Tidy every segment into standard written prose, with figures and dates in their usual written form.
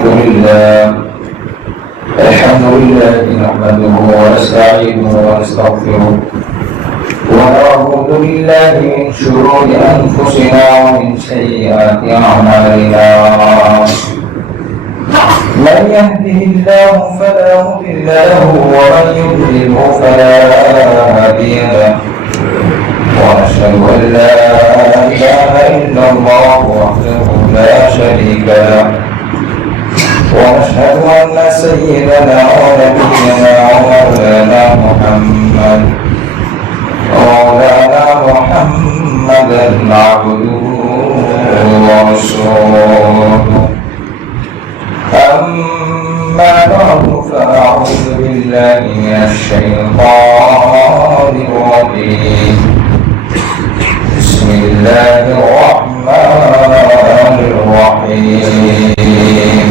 الحمد لله نحمده ونستعينه ونستغفره ونعوذ بالله من شرور أنفسنا ومن سيئات أعمالنا. من يهده الله فلا مضل له ومن يضلله فلا هادي له، ونشهد أن لا إله إلا الله وحده لا شريك له، ونشهد أن سيدنا ونبينا ومولانا محمدا عبده ورسوله. أما بعد فأعوذ بالله من الشيطان الرجيم. بسم الله الرحمن الرحيم.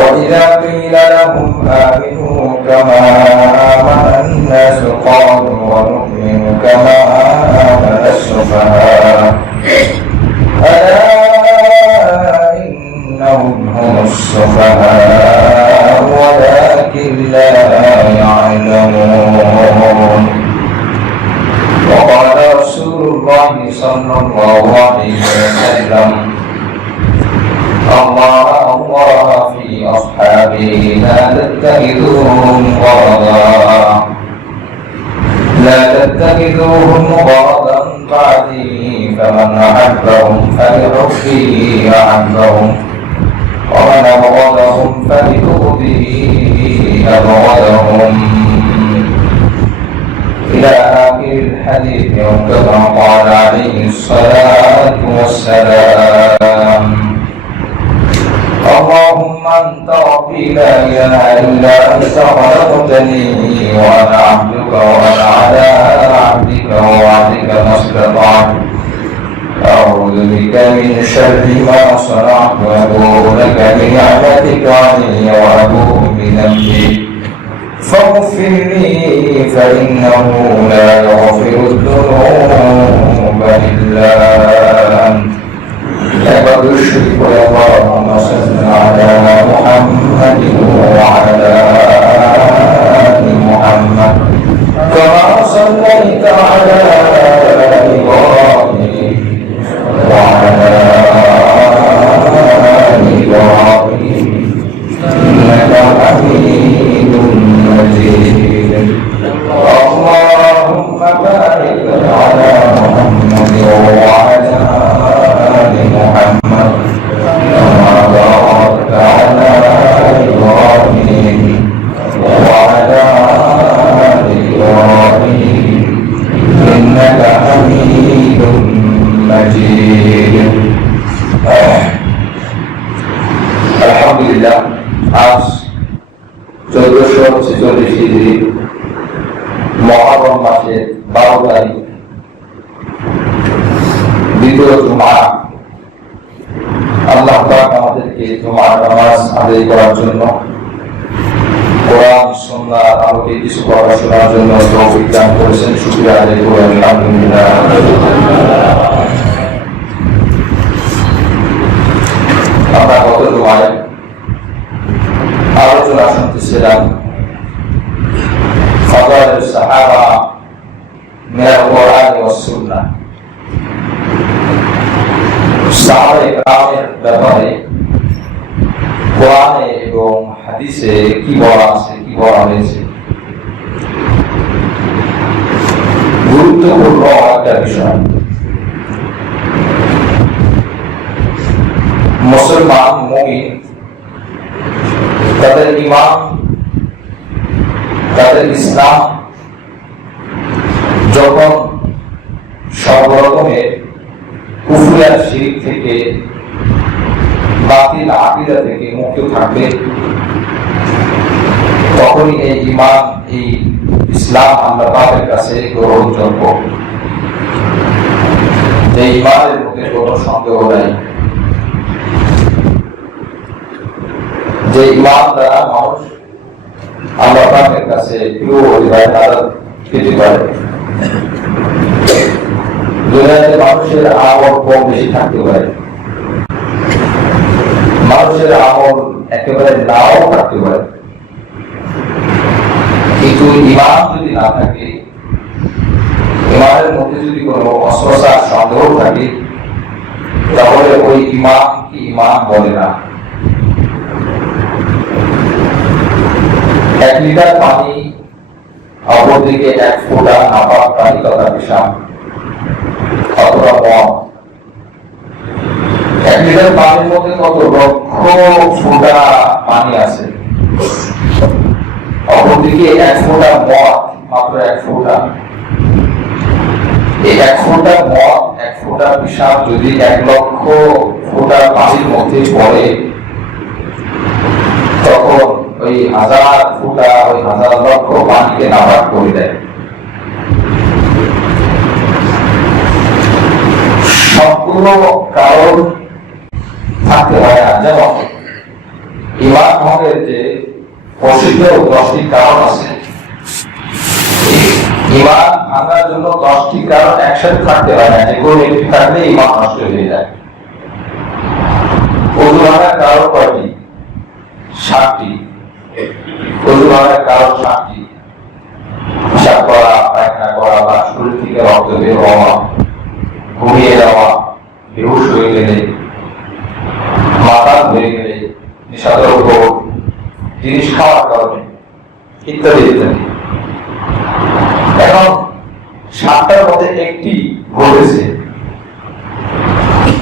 وإذا قيل لهم آمنوا كما آمن الناس قالوا ونؤمن كما آمن السفهاء ألا إنهم هم السفهاء ولكن لا يعلمون. وقال رسول الله صلى الله عليه وسلم: الله في أصحابه لا تتخذوهم غرضا بعدي، فمن أحبهم فلحبه أحبهم، ومن أبغضهم فلبغضه أبغضهم، إلى آخر الحديث. وكما قال عليه الصلاة والسلام: اللهم أنت ربي لا إله إلا أنت خلقتني وأنا عبدك وأنا على عبدك ووعدك ما استطعت، أعوذ بك من شر ما صنعت، وأبوء لك بنعمتك علي وأبوء بذنبي فاغفر لي فإنه لا يغفر الذنوب إلا أنت. لقد الشرك. اللهم صل على محمد وعلى آل محمد كما صليت على إبراهيم وعلى آل إبراهيم إنك حميد مجيد. اللهم بارك على محمد وعلى آل محمد كما باركت على إبراهيم وعلى آل إبراهيم إنك حميد مجيد. আলহামদুলিল্লাহ, আজ 1446 হিজরি মুহররম মাসের 12 তারিখ, দ্বিতীয় জুমআ। আল্লাহ পাক আমাদেরকে জুমআর নামাজ আদায় করার জন্য, কোরআন সুন্নাহর আলোকে কিছু কথা শোনার জন্য তৌফিক দান করেছেন। শুকরিয়া আদায় করি আলহামদুলিল্লাহ। আমরা গত জুমআয় আলোচনা শুনতেছিলাম ফাদাইলুস সাহাবা মিনাল কোরআন ওয়াস সুন্নাহ, সাহাবায়ে কেরামের ব্যাপারে কোরআনে এবং হাদিসে কি বলা আছে, কি বলা হয়েছে। গুরুত্বপূর্ণ একটা বিষয়। মুসলমান মুমিন তাদের ঈমান, তাদের ইসলাম যখন সব রকমের কুফর আর শিরক থেকে, বাতিল আকীদা থেকে মুক্ত থাকবে, তখনই এই ঈমান, এই ইসলাম আল্লাহ পাকের কাছে গ্রহণযোগ্য। এই ঈমানের মধ্যে কোনো সন্দেহ নাই যে ঈমান দ্বারা মানুষ আল্লাহ পাকের কাছে প্রিয় অধিকার পেতে পারে। দুনিয়াতে মানুষের আওয়াজ কম বেশি থাকতে পারে, মানুষের আমল একেবারে নাও থাকতে পারে, কিন্তু ইমান যদি না থাকে, ইমানের মধ্যে যদি কোনো অস্পৃশ্য সন্দেহ থাকে, তাহলে ওই ইমান কি ইমান বলে না। 1 লিটার পানি, অপরদিকে 1 ফোঁটা নাপাক পানি তথা পেশাব অথবা মদ। 1 লিটার পানির মধ্যে কত লক্ষ ফোঁটা পানি আছে, অপরদিকে 1 ফোঁটা মদ, মাত্র 1 ফোঁটা। এই 1 ফোঁটা মদ, 1 ফোঁটা পেশাব যদি 1 লক্ষ ফোঁটা পানির মধ্যে পড়ে, তখন ওই 1000 ফোঁটা, ওই 1000 লক্ষ পানিকে নাপাক করে দেয়। সবগুলো কারণ থাকতে হয় না। যেমন ইমান ভঙ্গের যে প্রসিদ্ধ 10টি কারণ আছে, ইমান ভাঙার জন্য 10টি কারণ একসাথে থাকতে হয় না, যে কোনো একটি থাকলে ইমান নষ্ট হয়ে যায়। ওযু ভাঙার কারণ কয়টি? 7টি। ওযু ভাঙার কারণ 7টি। পেশাব করা, পায়খানা করা, বা শরীর থেকে রক্ত বের হওয়া, ঘুমিয়ে যাওয়া, বেহুশ হয়ে গেলে, মাথা ধরে গেলে, নেশাদ্রব্য জিনিস খাওয়ার কারণে, ইত্যাদি ইত্যাদি। এখন 7টার মধ্যে একটি ঘটেছে,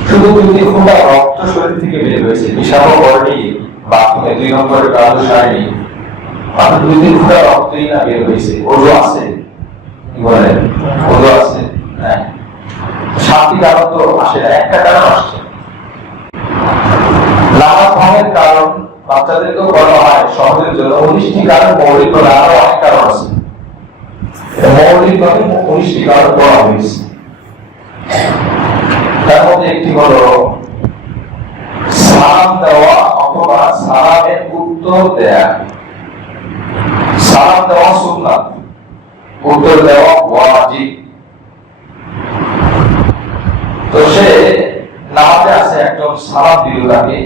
শুধু 2 ফোঁটা রক্ত শরীর থেকে বের হয়েছে, পেশাবও করেনি, বাথরুমে 2 নম্বরের কাজ সারেনি, মাত্র 2 ফোঁটা রক্তই না বের হয়েছে। ওযু আছে? কি বলেন? ওযু আছে? হ্যাঁ। 7টি কারণ তো আসে না, একটা কারণ আসছে। নামাজ ভঙ্গের কারণ বাচ্চাদেরকেও বলা হয় সহজের জন্য 19টি কারণ, মৌলিক হলে আরো অনেক কারণ আছে। মৌলিকভাবে 19টি কারণ বলা হয়েছে। তার মধ্যে একটি হলো সালাম দেওয়া অথবা সালামের উত্তর দেয়া। সালাম দেওয়া সুন্নাত, উত্তর দেওয়া ওয়াজিব। তো সে নামাজে আছে, একজন সালাম দিল তাকে,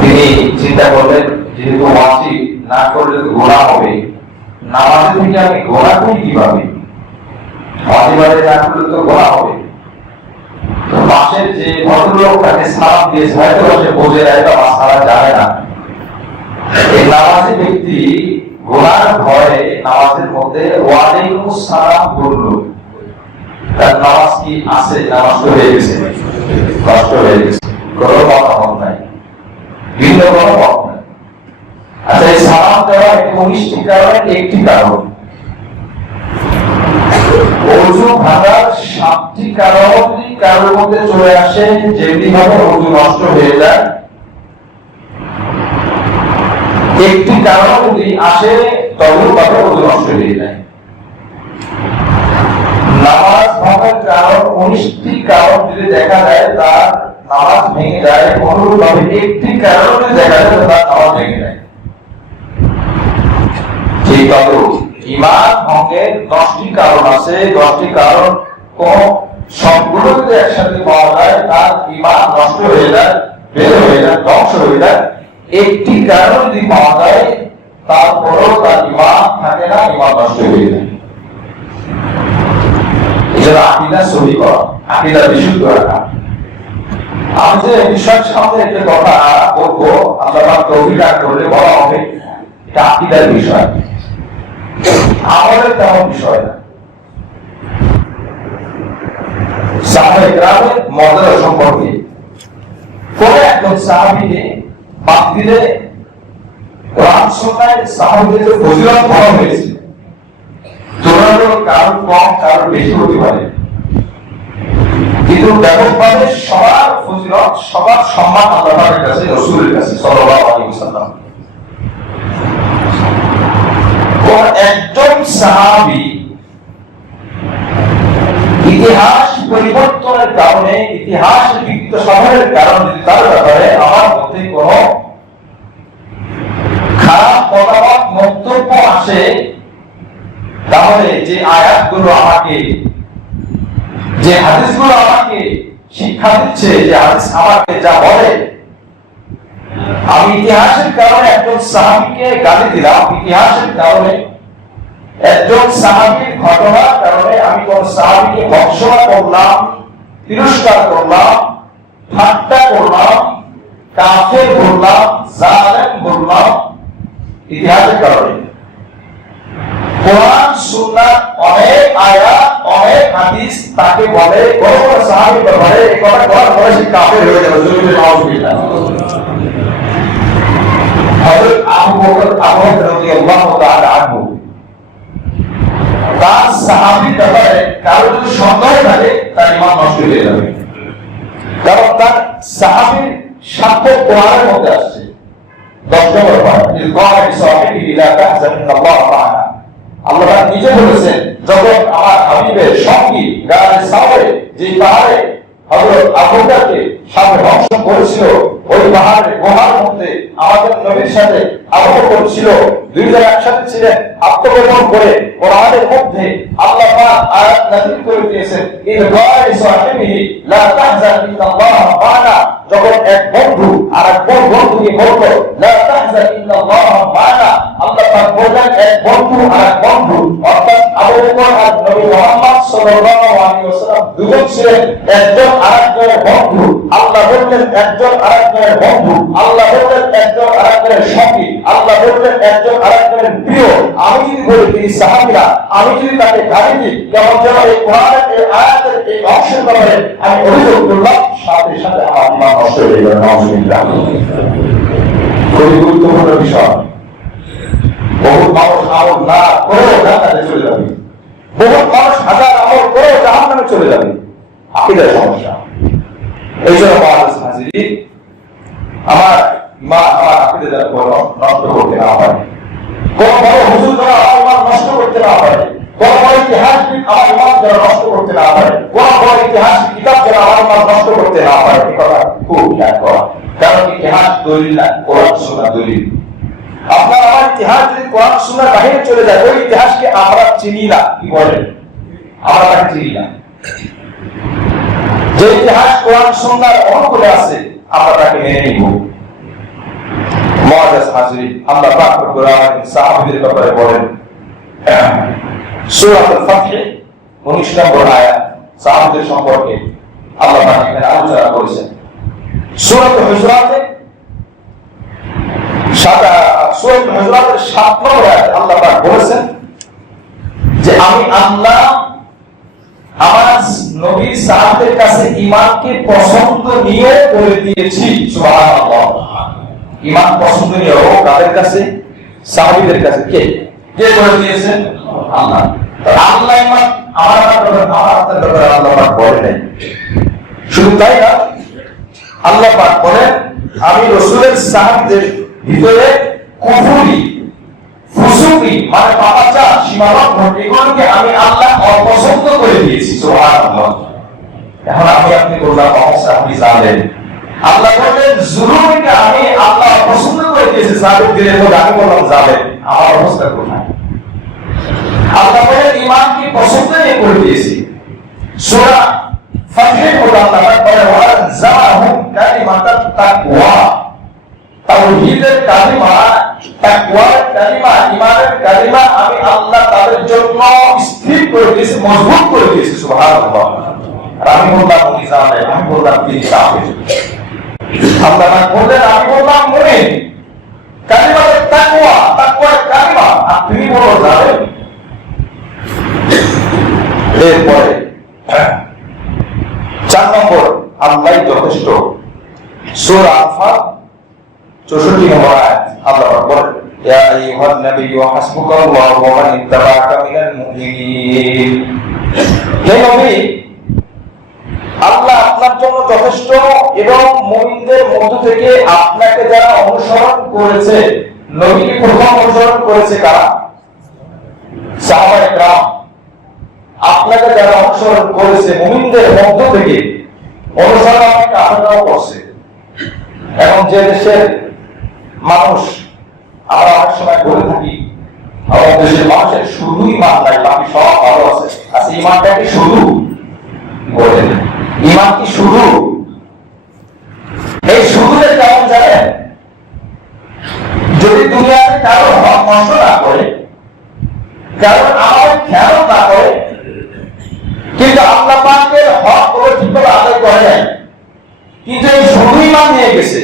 তিনি চিন্তা করলেন যেহেতু ওয়াজিব, না করলে তো গুনাহ হবে, নামাজে থেকে আমি গুনাহ করি কিভাবে? ওয়াজিব আদায় না করলে তো গুনাহ হবে। তো পাশের যে ভদ্রলোক তাকে সালাম দিয়েছে, হয়তো সে বোঝে না, এটা মাসালা জানে না, এই নামাজি ব্যক্তি গুনার ভয়ে নামাজের মধ্যে ওয়ালাইকুমুস সালাম বলল, তার নামাজ কি আছে? নামাজ তো হয়ে গেছে, নষ্ট হয়ে গেছে, কোনো মতামত নাই, ভিন্ন কোনো মত নাই। আচ্ছা, এই সালাম দেওয়া 19টি কারণে একটি কারণ। ওযু ভাঙার 7টি কারণ যদি কারোর মধ্যে চলে আসে, যেমনি ভাবে ওযু নষ্ট হয়ে যায়, একটি কারণ যদি আসে তবে ভাবে ওযু নষ্ট হয়ে যায়। নামাজ ভাঙার কারণ 19টি কারণ যদি দেখা যায়, তার নামাজ ভেঙে যায়। অনুরূপভাবে একটি কারণ যদি দেখা যায়, তার নামাজ ভেঙে যায়। ঠিক তবে ইমান ভঙ্গের 10টি কারণ আছে। 10টি কারণ কোন সবগুলো যদি একসাথে পাওয়া যায়, তার ইমান নষ্ট হয়ে যায়, বের হয়ে যায়, ধ্বংস হয়ে যায়। একটি কারণ যদি পাওয়া যায়, তারপরেও তার ইমান থাকে না, ইমান নষ্ট হয়ে যায়। এজন্য আকীদা সহি করা, আকীদা বিশুদ্ধ রাখা। আমি যে বিষয়ের সামনে একটা কথা বলবো, আল্লাহ পাক তৌফিক দান করলে বলা হবে, এটা আকীদার বিষয়, আমলের তেমন বিষয় না। সাহাবায়ে কেরামের মর্যাদা সম্পর্কে কোন একজন সাহাবীকে বাদ দিলে কোরআন সুন্নাহয় সাহাবীদের ফজিলত বলা হয়েছে। তুলনামূলক কারোর কম, কারোর বেশি হতে পারে, কিন্তু ব্যাপকভাবে সবার ফজিলত, সবার সম্মান আল্লাহ পাকের কাছে, রাসূলের কাছে সাল্লাল্লাহু আলাইহি ওয়াসাল্লাম। কোন একজন সাহাবী ইতিহাস পরিবর্তনের কারণে, ইতিহাস বিকৃত সাধনের কারণে তার ব্যাপারে আমার মধ্যে কোন খারাপ মতামত, মন্তব্য আসে, তাহলে যে আয়াতগুলো আমাকে, যে হাদিসগুলো আমাকে শিক্ষা দিচ্ছে, যে হাদিস আমাকে যা বলে, আমি ইতিহাসের কারণে একজন সাহাবীকে গালি দিলাম, ইতিহাসের কারণে একজন সাহাবীর ঘটনার কারণে আমি কোন সাহাবীকে ভৎসনা করলাম, তিরস্কার করলাম, ঠাট্টা করলাম, কাফের বললাম, জালেম বললাম, ইতিহাসের কারণে। কোরআন সুন্নাহ অনেক আয়াত, অনেক হাদিস তাকে বলে কোন কোন সাহাবী বলে এই কথা বলার পরে সে কাফের হয়ে যাবে। জরুরি নাউজুবিল্লাহ। হযরত আবু বকর রাদিয়াল্লাহু তাআলা আনহু তার সাহাবীর ব্যাপারে কারো যদি সন্দেহ থাকে তার ঈমান নষ্ট হয়ে যাবে, কারণ তার সাহাবীর সাক্ষ্য কোরআনের মধ্যে আসছে। 10 নম্বর পয়েন্ট, ইল ক্বাল সাহাবী লা তাহজান ইন্নাল্লাহ মা'ানা। আল্লাহ নিজে বলেছেন যখন আমার হাবিবের সঙ্গী গায়ে সাওরে যে পাহাড়ে হযরত আবু বকরকে সামনে ধ্বংস করেছিল, ওই পাহাড়ের গুহার মধ্যে আমাদের নবীর সাথে আবু বকর ছিল, দুইজন একসাথে ছিলেন। আত্মগোপন করে কোরআনের মধ্যে আল্লাহ পাক আয়াত নাযিল করে দিয়েছেন, ইল ক্বাল সাহাবী লা তাহজান ইন্নাল্লাহ মা'ানা। যখন এক বন্ধু আর এক বন্ধুকে বলতো লা তাহজান ইন্নাল্লাহ মা'ানা, আল্লাহ পাক বললেন এক বন্ধু আর এক বন্ধু, অর্থাৎ আবু বকর আর নবী মুহাম্মদ সাল্লাল্লাহু আলাইহি ওয়াসাল্লাম দুজন ছিলেন একজন আরেকজনের বন্ধু। আল্লাহ বললেন একজন আরেকজনের বন্ধু, আল্লাহ বললেন একজন আরেকজনের সঙ্গী, আল্লাহ বললেন একজন আরেকজনের প্রিয়। আমি যদি বলি তিনি সাহাবীরা, আমি যদি তাকে গালি দিই, কেমন যেন এই কোরআনের এই আয়াতের এই অংশের ব্যাপারে আমি অভিযোগ করলাম, সাথে সাথে আমার ঈমান নষ্ট হয়ে গেল। নাউজুবিল্লাহ। খুবই গুরুত্বপূর্ণ বিষয়। বহুত মানুষ আমল না করেও জান্নাতে চলে যাবে, বহুত মানুষ হাজার আমল করেও জাহান্নামে চলে যাবে। আকীদার সমস্যা। এই জন্য হাজির আমার আকীদা যারা নষ্ট করতে না হয়, কোন বড় হুজুর যারা আমার নষ্ট করতে না হয়, কোন বড় ইতিহাসবিদ আমার ইমান যারা নষ্ট করতে না হয়, কোন বড় ইতিহাস কিতাব যারা আমার ইমান নষ্ট করতে না হয়, এই কথা খুব খেয়াল করা। কারণ ইতিহাস দলিল না, কোরআন সুন্নাহ দলিল। আপনার আমার ইতিহাস যদি কোরআন সুন্নাহর বাইরে চলে যায়, ওই ইতিহাসকে আমরা চিনি না। কি বলেন? আমরা তাকে চিনি না। যে ইতিহাস কোরআন সুন্নাহর অনুকূলে আছে আমরা তাকে মেনে নিব। মুআজ্জাজ হাজিরিন, আল্লাহ পাক রব্বুল আলামিন সাহাবীদের ব্যাপারে বলেন সূরাতুল ফাতহ 19 নম্বর আয়াত, সাহাবীদের সম্পর্কে আল্লাহ পাক এখানে আলোচনা করেছেন। সূরাতুল হুজুরাতে সূরাতুল হুজুরাতের 7 নম্বর আয়াতে আল্লাহ পাক বলেছেন যে আমি আল্লাহ আমার নবী সাহাবীদের কাছে ঈমানকে পছন্দনীয় করে দিয়েছি। সুবহানাল্লাহ। ঈমান পছন্দনীয় কাদের কাছে? সাহাবীদের কাছে। কে করে দিয়েছেন? আল্লাহ। আল্লাহ ঈমান আমার আপনার ব্যাপারে আল্লাহ পাক বলেন নাই। শুধু তাই না, আল্লাহ পাক বলেন আমি রাসূলের সাহাবীদের ভিতরে কুফরি, ফুসুকি মানে পাপাচার, সীমালঙ্ঘন, এগুলোকে আমি আল্লাহ অপছন্দ করে দিয়েছি। সুবহানাল্লাহ। এখন আপনি বললাম আপনি জানেন, আল্লাহ বলেন জুলুমকে আমি আল্লাহ অপছন্দ করে দিয়েছি সাহাবীদের মধ্যে, আমি বললাম জানেন, আমার অবস্থা কোথায়? আল্লাহ বলেন ঈমানকে পছন্দ করে দিয়েছি। সূরা ফাতহের মধ্যে আল্লাহ বলেন ওয়া জাআহুম কালিমাতাত তাকওয়া, তাওহীদের কালিমা, তাকওয়ার কালিমা, ঈমানের কালিমা আমি আল্লাহ তাদের জন্য স্থির করে দিয়েছি, মজবুত করে দিয়েছি। সুবহানাল্লাহ। আর আমি বললাম উনি জানেন, আমি বললাম তিনি কাফের। আল্লাহ বললেন আমি বললাম মুমিন, কালিমাতে তাকওয়া, তাকওয়ার কালিমা, আর তুমি বলো জানেন। এরপরে 4 নম্বর আল্লাহই যথেষ্ট। সূরা আনফাল 64 নম্বর আয়াত আল্লাহ বলেন ইয়া আইয়ুহান নাবিয়্যু হাসবুকাল্লাহু ওয়া মান ইত্তাবা'আকা মিনাল মুমিনিন। হে নবী, আল্লাহ আপনার জন্য যথেষ্ট এবং মুমিনদের মধ্য থেকে আপনাকে যারা অনুসরণ করেছে, নবীকে প্রথম অনুসরণ করেছে কারা? সাহাবায়ে কেরাম। আপনাকে যারা অনুসরণ করেছে মুমিনদের মধ্য থেকে, অনুসরণ আপনি কাফেররাও করছে। এখন যে দেশের মানুষ আমরা অনেক সময় বলে থাকি আমাদের দেশের মানুষের শুধু ঈমান নাই, বাকি সব ভালো আছে। আচ্ছা, ঈমানটা কি শুধু? বলেন, ঈমান কি শুধু? এই শুধুদের কেমন জানেন? কারণ আমাদের খেয়াল না করে, কিন্তু আল্লাহ পাকের হক গুলো ঠিকভাবে আদায় করে নাই, কিন্তু এই শুধু ইমান নিয়ে গেছে।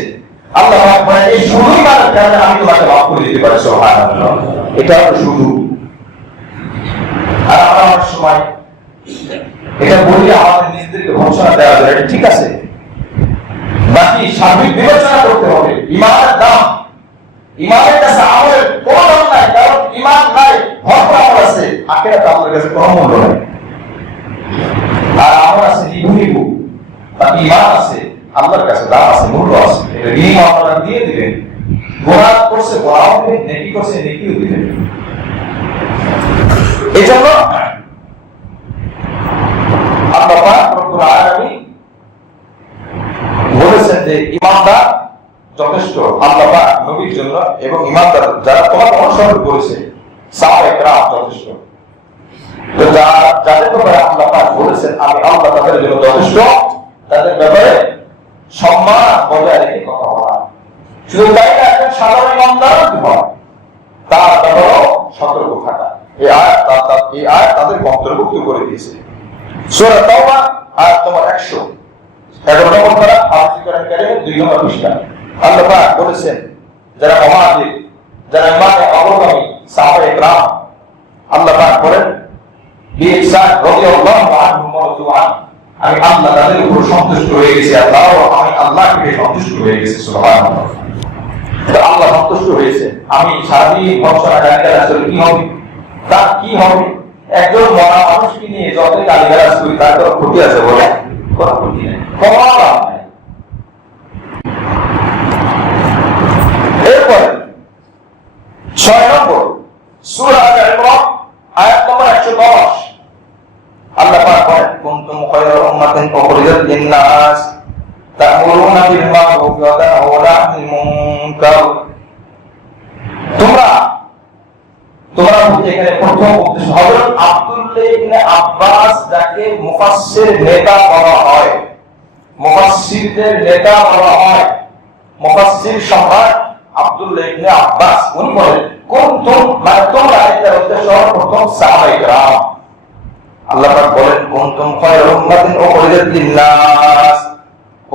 আল্লাহ পাক বলেন এই শুধু ইমানের কারণে আমি তোমাকে মাফ করে দিতে পারি। সুবহানাল্লাহ, এটা হলো শুধু। আর আমরা অনেক সময় এটা বলি আমাদের নিজেদেরকে ঘোষণা দেওয়া যায়, এটা ঠিক আছে, বাকি সার্বিক বিবেচনা করতে হবে। ইমানের দাম, ইমানের কাছে আমলের কোনো দাম নাই, কারণ ইমান নাই, ভরপুর আমল আছে, আখিরাতে আল্লাহর কাছে কোনো মূল্য নাই। আর আমল আছে নিভু নিভু, বাকি ইমান আছে আল্লাহর কাছে দাম আছে, মূল্য আছে। এটা বিনিময় আপনারা দিয়ে দিবেন। গুনাহ করছে গুনাহও দিবেন, নেকি করছে নেকিও দিবেন। এই জন্য আল্লাহ পাক রব্বুল আলামিন বলেছেন যে ইমানদার যথেষ্ট আল্লাহ পাক নবীর জন্য, এবং ইমানদার যারা তোমাকে অনুসরণ করেছে সাহাবায়ে কেরাম যথেষ্ট। তো যাদের ব্যাপারে আল্লাহ পাক বলেছেন আমি আল্লাহ তাদের জন্য যথেষ্ট, তাদের ব্যাপারে সম্মান বজায় রেখে কথা বলা। শুধু তাই না, একজন সাধারণ ইমানদারও কি হয় তার ব্যাপারেও সতর্ক থাকা। এই আয়াত তাদের অন্তর্ভুক্ত করে দিয়েছে। সূরা তাওবা আয়াত নম্বর 111 নম্বর পারা, হাফিজ কোরআন কারীমের 2 নম্বর পৃষ্ঠা। আল্লাহ পাক বলেছেন যারা মুহাজির, যারা ইমানে অগ্রগামী সাহাবায়ে কেরাম, আল্লাহ পাক বলেন বিইহসান রাদিয়াল্লাহু আনহু মারদুআন, আমি আল্লাহ তাদের উপর সন্তুষ্ট হয়ে গেছি, আল্লাহ আমি আল্লাহকে সন্তুষ্ট হয়ে গেছি। সুবহানাল্লাহ, আল্লাহ সন্তুষ্ট হয়েছে। আমি সারাদিন ভরসা গালিগালাজ আসলে কি হবে, তার কি হবে? একজন মরা মানুষকে নিয়ে যতই গালিগালাজ করি তার কোনো ক্ষতি আছে বলে? কোনো ক্ষতি নেই, কোনো লাভ নাই। এরপরে 6 নম্বর সূরা আল-ইমরান আয়াত নম্বর 110, আল্লাহ পাক বলেন কুনতুম খায়রা উম্মাতিন উখরিজাত লিন-নাস তা'মুরুনা বিল মা'রুফ ওয়া তানহাউনা আনিল মুনকার। তোমরা এখানে প্রথম উদ্দেশ্য হযরত আব্দুল্লাহ ইবনে আব্বাস, যাকে মুফাসসির নেতা বলা হয়, মুফাসসিরদের নেতা বলা হয়, মুফাসসির সম্রাট আব্দুল্লাহ ইবনে আব্বাস, উনি বলেন কুনতুম, মানে তোমরা, এটার উদ্দেশ্য প্রথম সাহাবায়ে কেরাম। আল্লাহ পাক বলেন কুনতুম খায়রা উম্মাতিন উখরিজাত লিন-নাস,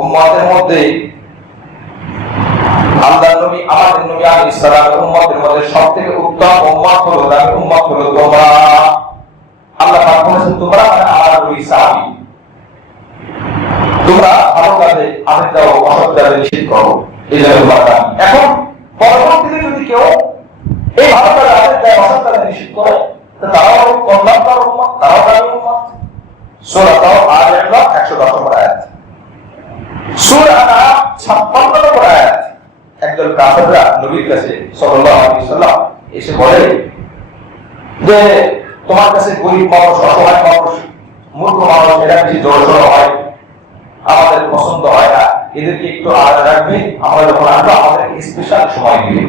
উম্মতের মধ্যে আল্লাহর নবী, আমাদের নবী আলাইহিস সালাম উম্মতের মধ্যে সবথেকে উত্তম উম্মত হলো, দামি উম্মত হলো তোমরা। আল্লাহ পাক বলেছেন তোমরা মানে আমার নবী সাহাবী, তোমরা ভালো কাজে আদেশ দাও, অসৎ কাজে নিষেধ করো, এই জন্য তোমরা। এখন পরবর্তীতে যদি কেউ এই ভালো কাজে আদেশ দেয়, অসৎ কাজে নিষেধ করে, তো তারাও কল্যাণকর উম্মত, তারাও দামি উম্মত। সূরা আল-ইমরান 110 নম্বর আয়াত। সূরা আন-নাম 56 নম্বর আয়াত। একদল কাফেররা নবীর কাছে সাল্লাল্লাহু আলাইহি ওয়াসাল্লাম এসে বলে যে তোমার কাছে গরীব মানুষ, অসহায় মানুষ, মূর্খ মানুষ, এরা বেশি জোরসোর হয়, আমাদের পছন্দ হয় না, এদেরকে একটু আলাদা রাখবে, আমরা যখন আসবো আমাদেরকে স্পেশাল সময় দিবে।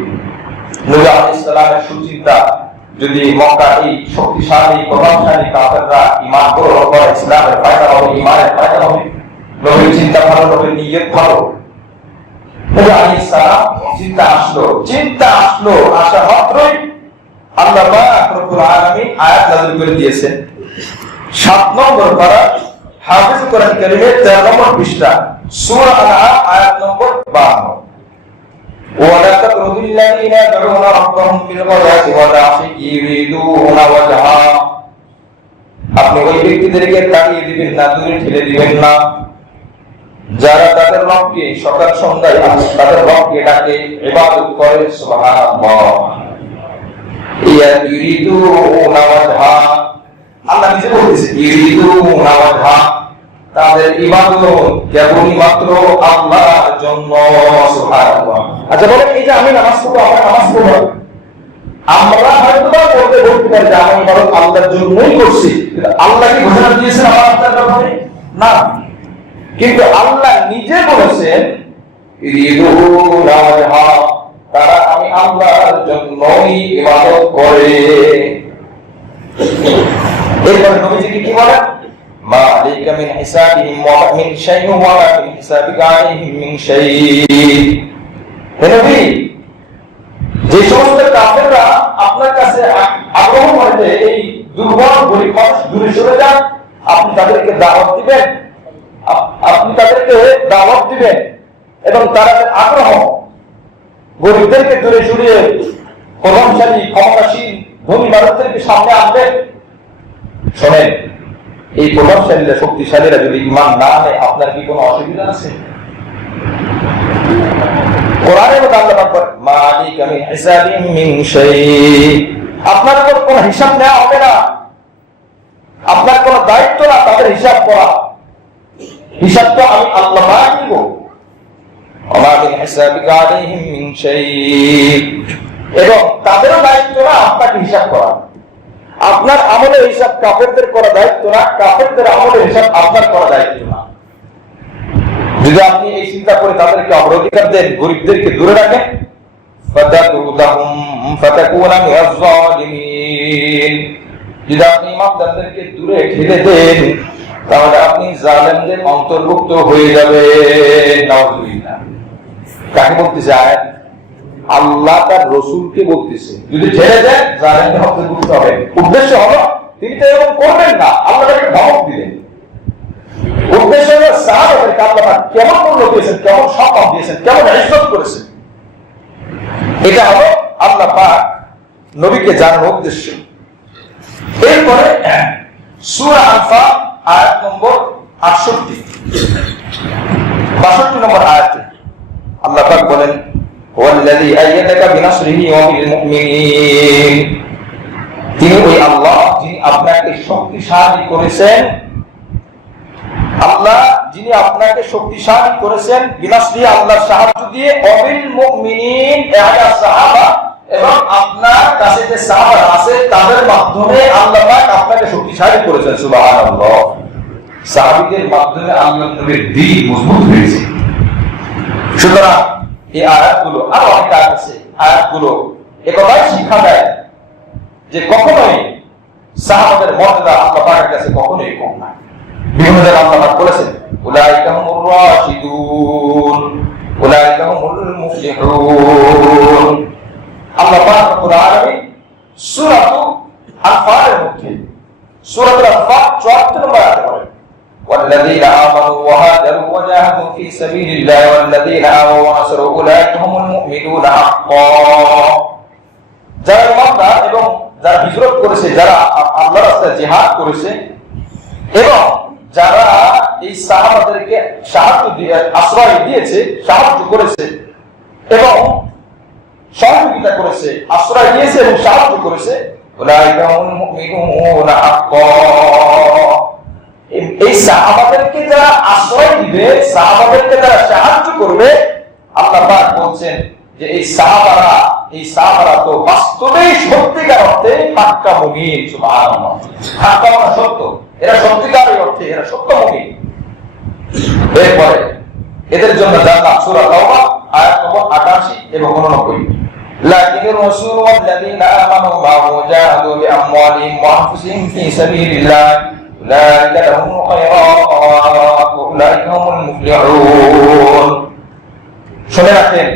নবী আলাইহিস সালামের সুচিন্তা, যদি মক্কা এই শক্তিশালী প্রভাবশালী কাফেররা ঈমান গ্রহণ করে, ইসলামের ফায়দা হবে, ঈমানের ফায়দা হবে, নবীর চিন্তা ভালো, নবীর নিয়ত ভালো। নবী আলাইহিস সালাম চিন্তা আসলো, আসা মাত্রই আল্লাহ পাক রব্বুল আলামিন আয়াত নাযিল করে দিয়েছেন। 7 নম্বর পারা, হাফিজ কোরআন কারীমের 13 নম্বর পৃষ্ঠা, সূরা আল-আনআম আয়াত নম্বর 52। ওয়ালা তাকরুদিল্লাযীনা ইয়াদউনা রাব্বাহুম বিল গাদাতি ওয়াল আশি ইউরিদুনা ওয়াজহা, আপনি ওই ব্যক্তিদেরকে তাড়িয়ে দিবেন না, দূরে ঠেলে দিবেন না, যারা তাদের রবকে সকাল সন্ধ্যায় তাদের রবকে ডাকে, ইবাদত করে। সুবহানাল্লাহ, ইউরিদুনা ওয়াজহা, আল্লাহ নিজে বলতেছে ইউরিদুনা ওয়াজহা, তাদের ইবাদত কেবলই মাত্র আল্লাহর জন্য। সুবহানাল্লাহ। আচ্ছা বলেন, এই যে আমি নামাজ পড়ব, আমরা নামাজ পড়ব, আমরা হয়তো বা বলতে পারি যে আমি ইবাদত আল্লাহর জন্যই করছি, আল্লাহ কি ঘোষণা দিয়েছেন আমার আপনার ব্যাপারে? না, কিন্তু আল্লাহ নিজে বলেছেন ইউরিদুনা ওয়াজহা, তারা আমি আল্লাহর জন্যই ইবাদত করে। এরপরে নবীজি কি বলেন? মা আলাইকা মিন হিসাবিহিম ওয়া মিন শাইইন ওয়া লা মিন হিসাবিকা আলাইহিম মিন শাইই। হে নবী, যে সমস্ত কাফেররা আপনার কাছে আগ্রহ করে এই দূরে সরে যান, আপনি তাদেরকে দাওয়াত দিবেন, এবং তাদের আগ্রহ গরিবদেরকে দূরে সরিয়ে প্রভাবশালী ক্ষমতাসীন ধনী মানুষদেরকে সামনে আনবেন। শোনেন, এই প্রভাবশালীরা শক্তিশালীরা যদি ঈমান না আনে আপনার কি কোনো অসুবিধা আছে? কোরআনের মধ্যে আল্লাহ পাক বলেন, মালিকা মিন হিসাবিন মিন শাই, আপনার উপর কোনো হিসাব নেওয়া হবে না, আপনার কোনো দায়িত্ব না তাদের হিসাব করা, হিসাব তো আমি আল্লাহ পাক নিব। ওয়া মিন হিসাবিকা আলাইহিম মিন শাই, এবং তাদেরও দায়িত্ব না আপনাকে হিসাব করা। আপনার আমলের হিসাব কাফেরদের করা দায়িত্ব না, কাফেরদের আমলের হিসাব আপনার করা দায়িত্ব না। যদি আপনি এই চিন্তা করে তাদেরকে অগ্রাধিকার দেন, গরিবদেরকে দূরে রাখেন, যদি আপনি ইমামদারদেরকে দূরে ঠেলে দেন তাহলে আপনি জালেমদের অন্তর্ভুক্ত হয়ে যাবেন। নাউযুবিল্লাহ। কাকে বলতেছে আয়াত? আল্লাহ তার রসুলকে বলতেছে যদি ঠেলে দেন জালেমদের অন্তর্ভুক্ত হবে। উদ্দেশ্য হলো তিনি তো এরকম করবেন না, আল্লাহ তাকে ধমক দিলেন। উদ্দেশ্য হলো সাহাবাদেরকে আল্লাহ কেমন মূল্য দিয়েছেন, কেমন সম্মান দিয়েছেন, কেমন ইজ্জত করেছেন, এটা হলো আল্লাহ পাক নবীকে জানানোর উদ্দেশ্য। এরপরে সূরা আনফাল আয়াত নম্বর 68, 62 নম্বর আয়াতে আল্লাহ পাক বলেন, ওয়াল্লাযী আইয়াদাকা বিনাসরিহি ওয়া বিল মুমিনিন, তিনি ওই আল্লাহ যিনি আপনাকে শক্তিশালী করেছেন, আল্লাহ যিনি আপনাকে শক্তিশালী করেছেন বিনাসরি আল্লাহর সাহায্য দিয়ে, অবিল মুমিনিন এরা সাহাবা, এবং আপনার কাছে যে সাহাবা আছে তাদের মাধ্যমে আল্লাহ পাক আপনাকে শক্তিশালী করেছেন। সুবহানাল্লাহ। সাহাবীদের মাধ্যমে আল্লাহর নবীর দ্বীন মজবুত হয়েছে। সুতরাং এই আয়াতগুলো আর অনেক আয়াত আছে, আয়াতগুলো একথাই শিক্ষা দেয় যে কখনোই সাহাবাদের মর্যাদা আল্লাহ পাকের কাছে কখনোই কম না। বিভিন্ন জায়গায় আল্লাহ পাক বলেছেন, উলাইকা হুমুর রাশিদুন, উলাইকা হুমুল মুফলিহুন। আল্লাহ পাক রব্বুল আলামিন সূরা আনফালের মধ্যে, সূরা আনফাল 74 নম্বর আয়াতে বলেন, والذين آمنوا وهاجروا وجاهدوا في سبيل الله والذين آووا ونصروا أولئك هم المؤمنون حقا। যারা ঈমানদার এবং যারা হিজরত করেছে, যারা আল্লাহর রাস্তায় জিহাদ করেছে, এবং যারা এই সাহাবাদেরকে সাহায্য দিয়ে আশ্রয় দিয়েছে, সাহায্য করেছে এবং সহযোগিতা করেছে, আশ্রয় দিয়েছে এবং সাহায্য করেছে, উলাইকা হুমুল মুমিনুনা হাক্কা। এই সাহাবাদেরকে যারা আশ্রয় দিবে, সাহাবাদেরকে যারা সাহায্য করবে, আল্লাহ পাক বলছেন যে এই সাহাবারা তো বাস্তবেই সত্যিকার অর্থে পাক্কা মুমিন। সুবহানাল্লাহ। পাক্কা মানে সত্য, এরা সত্যিকারের অর্থে এরা সত্য মুমিন। এরপরে এদের জন্য জান্নাত, সূরা তাওবা আয়াত নম্বর 88 এবং 89, লাকিনুর রাসূল ওয়াল্লাযীনা আমানু মা'হু জাহাদু বিআমওয়ালিহিম ওয়া আনফুসিহিম ফী সাবিলিল্লাহ উলাইকা লাহুমুল খায়রাত ওয়া উলাইকা হুমুল মুফলিহুন। শুনে রাখেন,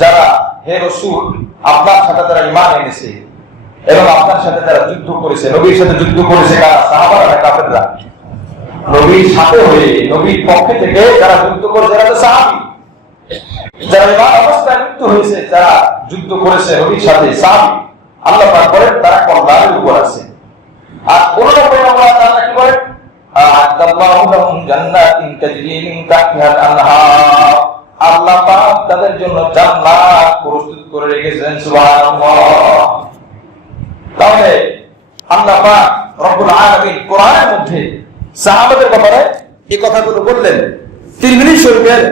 যারা হে রাসূল আপনার সাথে যারা ঈমান এনেছে এবং আপনার সাথে যারা যুদ্ধ করেছে, নবীর সাথে যুদ্ধ করেছে, কারা? সাহাবারা না কাফেররা? নবীর সাথে হয়ে নবীর পক্ষে থেকে যারা যুদ্ধ করেছে তারা তো সাহাবী। যারা ঈমান অবস্থায় মৃত্যু হয়েছে, যারা যুদ্ধ করেছে নবীর সাথে, সাহাবী। আল্লাহ পাক বলেন তারা কল্যাণের উপর আছে। আর 89 নম্বর আল্লাহ কি বলেন, আ'আদাল্লাহু লাহুম জান্নাতিন তাজরি মিন তাহতিহাল আনহার, আল্লাহ পাক তাদের জন্য জান্নাত প্রস্তুত করে রেখেছেন। সুবহানাল্লাহ। তাহলে আল্লাহ পাক রব্বুল আলামিন কোরআনের মধ্যে সাহাবাদের ব্যাপারে এই কথাগুলো বললেন। তিরমিজি শরীফের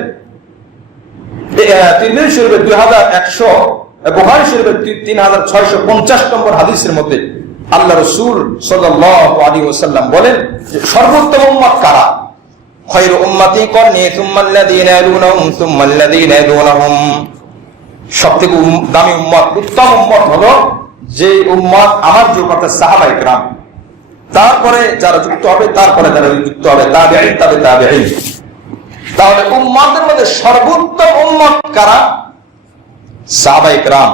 2100, বুখারী শরীফের 3650 নম্বর হাদিসের মধ্যে আল্লাহ রাসূল সাল্লাল্লাহু আলাইহি ওয়াসাল্লাম বলেন যে সর্বোত্তম উম্মত কারা? খায়রু উম্মতি করনি সুম্মাল্লাযীনা ইয়ালুনহুম সুম্মাল্লাযীনা ইয়ালুনহুম, সবথেকে দামি উম্মত, উত্তম উম্মত হলো যে উম্মত আমার যুগ অর্থাৎ সাহাবায়ে কেরাম, তারপরে যারা যুক্ত হবে, তারপরে যারা যুক্ত হবে তাবেঈন, তাবেঈন। তাহলে উম্মতের মধ্যে সর্বোত্তম উম্মত কারা? সাহাবায়ে কেরাম।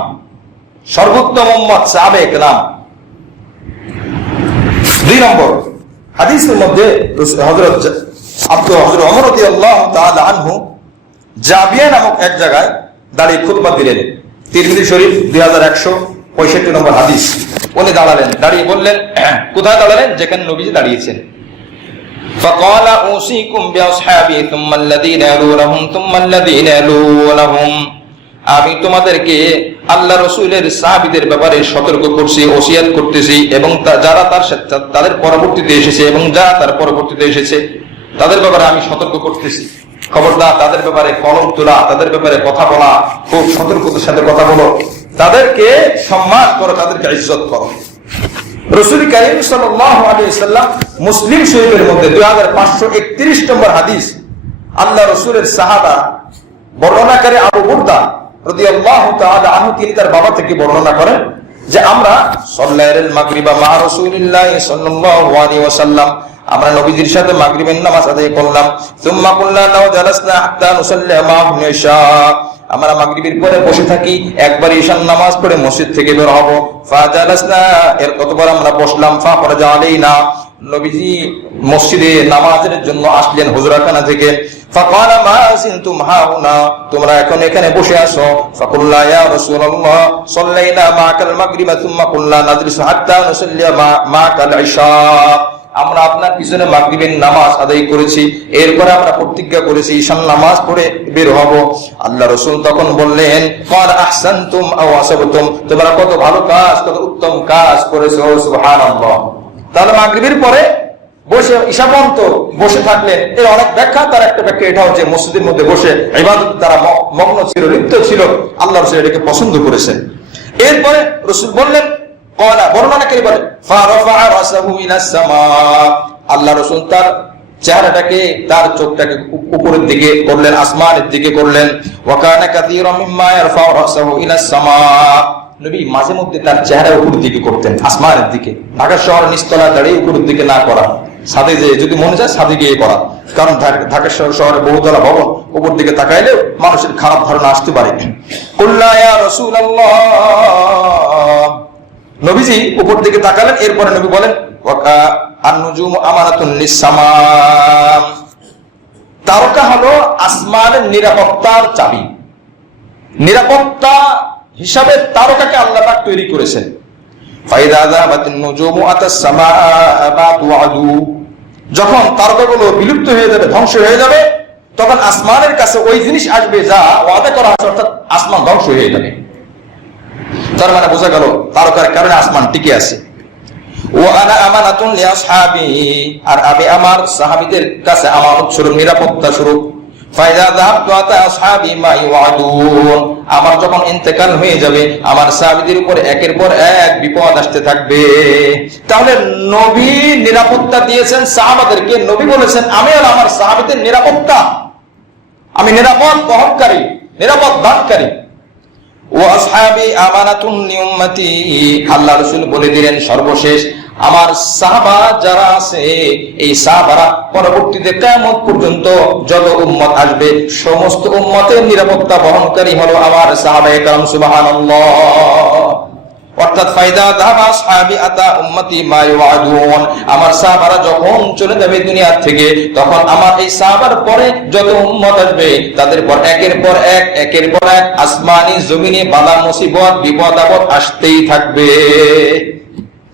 সর্বোত্তম উম্মত সাহাবায়ে কেরাম। 2 নম্বর হাদিসের মধ্যে হযরত ওমর রাদিয়াল্লাহু তাআলা আনহু জাবিয়া নামক এক জায়গায় দাঁড়িয়ে খুতবা দিলেন। তিরমিজি শরীফ 2165 নম্বর হাদিস। উনি দাঁড়ালেন, দাঁড়িয়ে বললেন, কোথায় দাঁড়ালেন? যেখানে নবীজি দাঁড়িয়েছেন। فقال اوصيكم باصحابي ثم الذين يلونهم ثم الذين يلونهم। আমি তোমাদেরকে আল্লাহ রাসূলের সাহাবীদের ব্যাপারে সতর্ক করছি, ওসিয়ত করতেছি, এবং যারা তাদের পরবর্তীতে এসেছে এবং যারা তার পরবর্তীতে এসেছে তাদের ব্যাপারে আমি সতর্ক করতেছি। খবরদার তাদের ব্যাপারে কলম তোলা, তাদের ব্যাপারে কথা বলা, খুব সতর্কতার সাথে কথা বলো, তাদেরকে সম্মান করো, তাদেরকে ইজ্জত করো। রাসূল কারীম সাল্লাল্লাহু আলাইহি ওয়াসাল্লাম মুসলিম শরীফের মধ্যে 2531 নম্বর হাদিস, আল্লাহ রাসূলের সাহাবা বর্ণনাকারী আবু বুরদা রাদিয়াল্লাহু তাআলা আনহু তিনি তার বাবা থেকে বর্ণনা করেন যে আমরা সাল্লাতুল মাগরিবা মা রাসূলিল্লাহ সাল্লাল্লাহু আলাইহি ওয়াসাল্লাম, আমরা নবীজির সাথে মাগরিবের নামাজ আদায় করলাম। সুম্মা কুল্লা নাও জালাসনা হাত্তা নুসাল্লি মা'হুম ইশা। আমরা মাগরিবের পরে বসে থাকি, একবার ঈশার নামাজ পড়ে মসজিদ থেকে বের হব। ফাজালাসনা, এর কতবার আমরা বসলাম। ফাখরাজা আলাইনা, নবীজি মসজিদে নামাজের জন্য আসলেন হুজরাখানা থেকে। ফাকালা মা সিনতুম হাউনা, তোমরা এখন এখানে বসে আছো। ফাকুল্লা ইয়া রাসূলুল্লাহ সাল্লাইনা মা'কাল মাগরিবা সুম্মা কুল্লা নাজলিসু হাত্তা নুসাল্লি মা'কাল ঈশা। আমরা আপনার পিছনে মাগরিবের নামাজ আদায় করেছি, এরপরে আমরা প্রতিজ্ঞা করেছি ঈশার নামাজ পড়ে বের হব। আল্লাহ রাসূল তখন বললেন, ক্বাল আহসানতুম আও আসাবতুম, তোমরা কত ভালো কাজ, কত উত্তম কাজ করেছো, সুবহানাল্লাহ। তাহলে মাগরিবের পরে বসে ঈশা পর্যন্ত বসে থাকলেন, এর অনেক ব্যাখ্যা, তার একটা ব্যাখ্যা এটা হচ্ছে মসজিদের মধ্যে বসে ইবাদত তারা মগ্ন ছিল, লিপ্ত ছিল, আল্লাহ রাসূল এটাকে পছন্দ করেছেন। এরপরে রাসূল বললেন, বর্ণনাকারী বলে, ফারাফা রাসাহু ইলাস সামা, আল্লাহ রাসূল তার চেহারাটাকে, তার চোখটাকে উপরের দিকে করলেন, আসমানের দিকে করলেন। ওয়া কানা কাসীরাম মিম্মা ইয়ারফাউ রাসাহু ইলাস সামা, নবী মাঝে মধ্যে তার চেহারা উপরের দিকে করতেন, আসমানের দিকে। ঢাকা শহর নিচতলায় দাঁড়িয়ে উপরের দিকে না করা, ছাদে যে যদি মনে যায় ছাদে গিয়ে করা, কারণ ঢাকা শহরে বহুতলা ভবন, উপর দিকে তাকাইলেও মানুষের খারাপ ধারণা আসতে পারে। কুল্লা ইয়া রাসূলুল্লাহ, নবীজি উপর দিকে তাকালেন। এরপরে নবী বলেন, আন-নুজুমু আমানাতুন লিস-সামা, তারকা হলো আসমানের নিরাপত্তার চাবি। নিরাপত্তা হিসাবে তারকাকে আল্লাহ পাক তৈরি করেছেন। ফাইদা যাহাবাতিন নুজুমু আতাস-সামা মা তুআদু, যখন তারকাগুলো বিলুপ্ত হয়ে যাবে, ধ্বংস হয়ে যাবে, তখন আসমানের কাছে ওই জিনিস আসবে যা ওয়াদা করা হয়েছে, অর্থাৎ আসমান ধ্বংস হয়ে যাবে। তার মানে বোঝা গেল তারকার কারণে আসমান টিকে আছে। ওয়া আনা আমানাতুন লি আসহাবি, আর আমি আমার সাহাবীদের কাছে আমানত স্বরূপ, নিরাপত্তা স্বরূপ। ফাইদা যাহাবতু আতা আসহাবি মা ইউআদুন, আমার যখন ইন্তেকাল হয়ে যাবে, আমার সাহাবীদের উপর একের পর এক বিপদ আসতে থাকবে। তাহলে নবী নিরাপত্তা দিয়েছেন সাহাবাদেরকে। নবী বলেছেন, আমি আর আমার সাহাবীদের নিরাপত্তা, আমি নিরাপদ বহনকারী, নিরাপদ দানকারী। ও আসহাবি আমানাতুন লিউম্মতি, আল্লাহ রাসূল বলে দিলেন সর্বশেষ আমার সাহাবা যারা আছে, এই সাহাবারা পরবর্তীতে কিয়ামত পর্যন্ত যত উম্মত আসবে, সমস্ত উম্মতের নিরাপত্তা বহনকারী হলো আমার সাহাবায়ে কেরাম, সুবহানাল্লাহ। অর্থাৎ ফায়দা যাহাবা আসহাবি আতা উম্মতি মা ইউআদুন, আমার সাহাবারা যখন চলে যাবে দুনিয়া থেকে, তখন আমার এই সাহাবার পরে যত উম্মত আসবে, তাদের পর একের পর এক আসমানি জমিনে বালা মুসিবত বিপদ আপদ আসতেই থাকবে।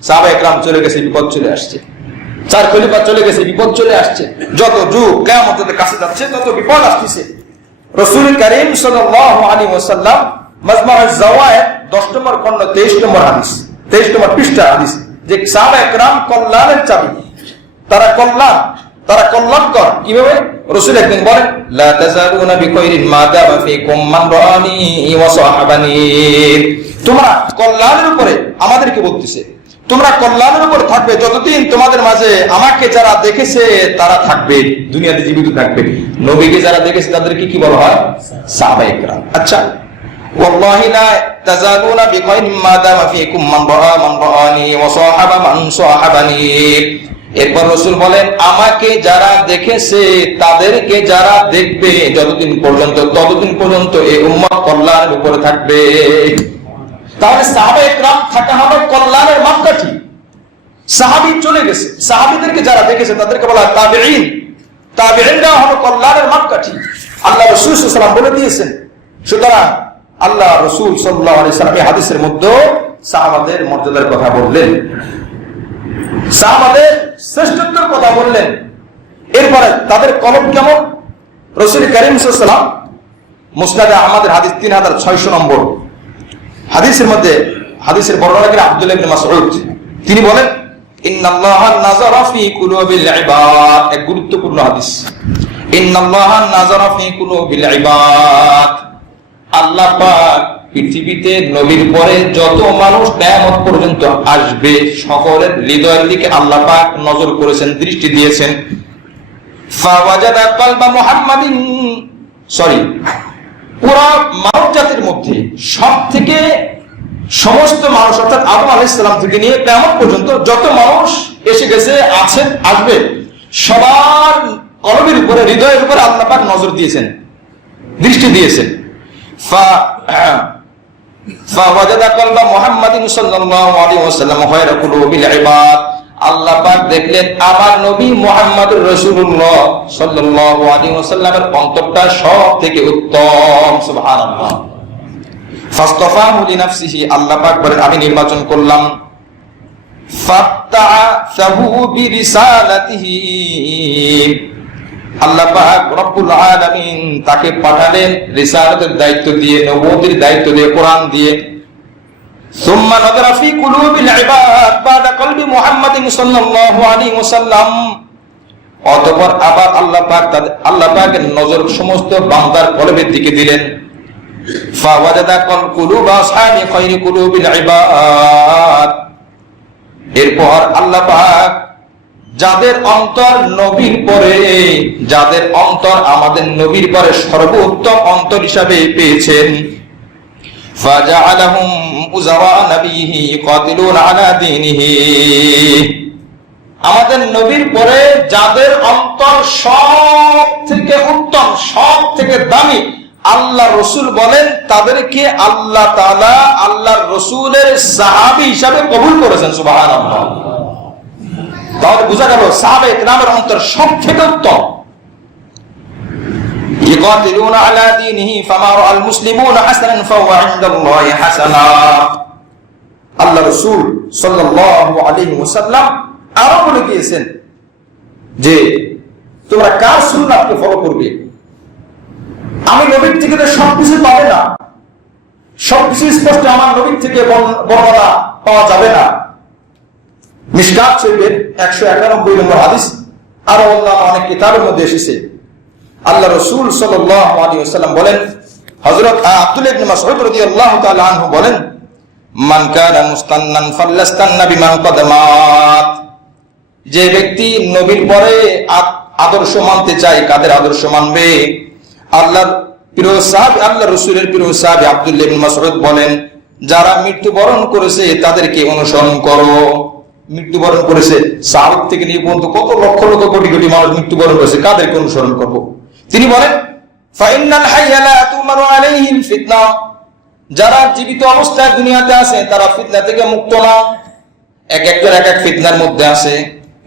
সাহাবায়ে কেরাম চলে গেছে, বিপদ চলে আসছে। চার খলিফা চলে গেছে, বিপদ চলে আসছে। যত যুগ কিয়ামতের কাছে যাচ্ছে, তত বিপদ আসছে। রাসূল কারীম সাল্লাল্লাহু আলাইহি ওয়াসাল্লাম মাজমাউজ যাওয়ায়েদ 10 নম্বর খণ্ড 23 নম্বর হাদিস, 23 নম্বর পৃষ্ঠা হাদিস, যে সাহাবায়ে কেরাম কল্যাণের চাবি, তারা কল্যাণকর। কিভাবে? রাসূল একদিন বলেন, লা তাজালুনা বিখাইরিন মা দামা ফীকুম মান রাআনি ওয়া সাহাবানি, তোমরা কল্যাণের উপরে, আমাদেরকে বলতেছে, তোমরা কল্যাণের উপর থাকবে যতদিন তোমাদের মাঝে আমাকে যারা দেখেছে তারা থাকবে, দুনিয়াতে জীবিত থাকবে। নবীকে যারা দেখেছে তাদেরকে কি বলা হয়? সাহাবায়ে কেরাম। আচ্ছা, ওয়াল্লাহি লা তাজালুনা বিখাইরিন মা দামা ফীকুম মান রাআনি ওয়া সাহাবা মান সাহাবানি। এরপর রাসূল বলেন, আমাকে যারা দেখেছে তাদেরকে যারা দেখবে যতদিন পর্যন্ত, ততদিন পর্যন্ত এই উম্মত কল্যাণের উপরে থাকবে। তাহলে সাহাবায়ে কেরাম থাকা হবে কল্যাণের মাপকাঠি। সাহাবী চলে গেছে, সাহাবীদেরকে যারা দেখেছে তাদেরকে বলা হয় তাবেঈন। তাবেঈনরা হলো কল্যাণের মাপকাঠি, আল্লাহ রাসূল সাল্লাল্লাহু আলাইহি ওয়াসাল্লাম বলে দিয়েছেন। সুতরাং আল্লাহ রাসূল সাল্লাল্লাহু আলাইহি ওয়াসাল্লাম এই হাদিসের মধ্যে সাহাবাদের মর্যাদার কথা বললেন, সাহাবাদের শ্রেষ্ঠত্বের কথা বললেন। এরপরে তাদের কলম কেমন, রাসূল কারীম সাল্লাল্লাহু আলাইহি ওয়াসাল্লাম মুসনাদে আহমদের হাদিস 3600 নম্বর হাদিসের মধ্যে হাদিসের বর্ণনাকারী আব্দুল্লাহ ইবনে মাসউদ তিনি বলেন, ইন্নাল্লাহা নাযারা ফি কুলুবিল ইবাদ, এক গুরুত্বপূর্ণ হাদিস। ইন্নাল্লাহা নাযারা ফি কুলুবিল ইবাদ, আল্লাহ পাক পৃথিবীতে নবীর পরে যত মানুষ কিয়ামত পর্যন্ত আসবে সকলের হৃদয়ের দিকে আল্লাহ পাক নজর করেছেন, দৃষ্টি দিয়েছেন। ফাওয়াজাদা কলবা মুহাম্মাদিন, পুরো মানব জাতির মধ্যে সবথেকে সমস্ত মানুষ অর্থাৎ আদম আলাইহিস সালাম থেকে নিয়ে কিয়ামত পর্যন্ত যত মানুষ এসে গেছে, আছেন, আসবে, সবার কলবের উপরে, হৃদয়ের উপরে আল্লাহ পাক নজর দিয়েছেন, দৃষ্টি দিয়েছেন। ফাওয়াজাদা কলবা মুহাম্মাদিন সাল্লাল্লাহু আলাইহি ওয়াসাল্লাম খায়রা কুলুবিল ইবাদ, আল্লাহ পাক দেখলেন আমার নবী মুহাম্মদুর রাসূলুল্লাহ সাল্লাল্লাহু আলাইহি ওয়াসাল্লামের অন্তরটা সবথেকে উত্তম। সুবহানাল্লাহ। ফাসতাফাহু লিনাফসিহি, আল্লাহ পাক বলেন আমি নির্বাচন করলাম। ফাত্তাআহু বিরিসালাতিহি, আল্লাহ পাক রব্বুল আলামিন তাকে পাঠালেন রিসালাতের দায়িত্ব দিয়ে, নবুয়তের দায়িত্ব দিয়ে, কোরআন দিয়ে। সুম্মা নাযারা ফি কুলুবিল ইবাদ বাদা কলবি মুহাম্মাদিন সাল্লাল্লাহু আলাইহি ওয়াসাল্লাম, অতঃপর আবার আল্লাহ পাকের নজর সমস্ত বান্দার কলবের দিকে দিলেন। ফাওয়াজাদা কুলুবা আসহাবি খায়রি কুলুবিল ইবাদ, এরপর আল্লাহ পাক যাদের অন্তর নবীর পরে, যাদের অন্তর আমাদের নবীর পরে সর্বোত্তম অন্তর হিসাবে পেয়েছেন, ফাজআলাহুম উযারা নবীহি ইয়াকাতিলুনা আলা দীনিহি, আমাদের নবীর পরে যাদের অন্তর সব থেকে উত্তম, সব থেকে দামি, আল্লাহ রাসূল বলেন তাদেরকে আল্লাহ তাআলা আল্লাহর রাসূলের সাহাবী হিসাবে কবুল করেছেন। সুবহানাল্লাহ। তাহলে বোঝা গেল সাহাবায়ে কেরামের অন্তর সব থেকে উত্তম। ইয়াকাতিলুনা আলা দীনিহি ফামা রাআল মুসলিমুনা হাসানান ফাহুয়া ইনদাল্লাহি হাসানা, আল্লাহ রাসূল সাল্লাল্লাহু আলাইহি ওয়াসাল্লাম আরো বলে দিয়েছেন যে তোমরা কার সুন্নাতকে ফলো করবে, আমি নবীর থেকে তো সবকিছু পাবে না, সবকিছু স্পষ্ট আমার নবীর থেকে বর্ণনা পাওয়া যাবে না। মিশকাত শরীফের 191 নম্বর হাদিস, আর অন্যান্য অনেক কিতাবের মধ্যে এসেছে। আল্লাহ রাসূল সাল্লাল্লাহু আলাইহি ওয়াসাল্লাম বলেন, হযরত আব্দুল্লাহ ইবনে মাসউদ রাদিয়াল্লাহু তাআলা আনহু বলেন, মান কানা মুস্তান্নান ফাল্লাস্তান্না বিমান কদমাত, যে ব্যক্তি নবীর পরে আদর্শ মানতে চায়, কাদের আদর্শ মানবে? আল্লাহর প্রিয় সাহাবী, আল্লাহ রাসূলের প্রিয় সাহাবী আব্দুল্লাহ ইবনে মাসউদ বলেন, যারা মৃত্যুবরণ করেছে তাদেরকে অনুসরণ করো। মৃত্যুবরণ করেছে সাহাবী থেকে নিয়ে পর্যন্ত কত লক্ষ লক্ষ কোটি কোটি মানুষ মৃত্যুবরণ করেছে, কাদেরকে অনুসরণ করব? তিনি বলেন, ফাইনাল হাইয়া লা তুমারু আলাইহিল ফিতনা, যারা জীবিত অবস্থায় দুনিয়াতে আছে তারা ফিতনা থেকে মুক্ত না। একজন এক এক ফিতনার মধ্যে আছে,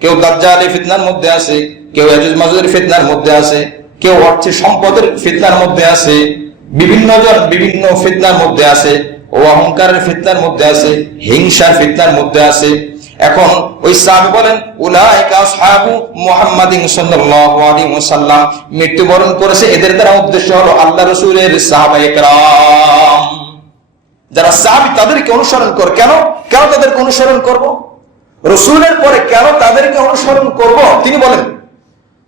কেউ দাজ্জালের ফিতনার মধ্যে আছে, কেউ ইয়াজুজ মাজুজের ফিতনার মধ্যে আছে, কেউ অর্থের সম্পদের ফিতনার মধ্যে আছে, বিভিন্ন জন বিভিন্ন ফিতনার মধ্যে আছে, ও অহংকারের ফিতনার মধ্যে আছে, হিংসার ফিতনার মধ্যে আছে। এখন ওই সাহাবী বলেন, উলাইকা আসহাবু মুহাম্মাদিন সাল্লাল্লাহু আলাইহি ওয়াসাল্লাম, মৃত্যুবরণ করেছে এদের দ্বারা উদ্দেশ্য হলো আল্লাহ রাসূলের সাহাবায়ে কেরাম। যারা সাহাবী তাদেরকে অনুসরণ করে। কেন তাদেরকে অনুসরণ করব? রাসূলের পরে কেন তাদেরকে অনুসরণ করব? তিনি বলেন,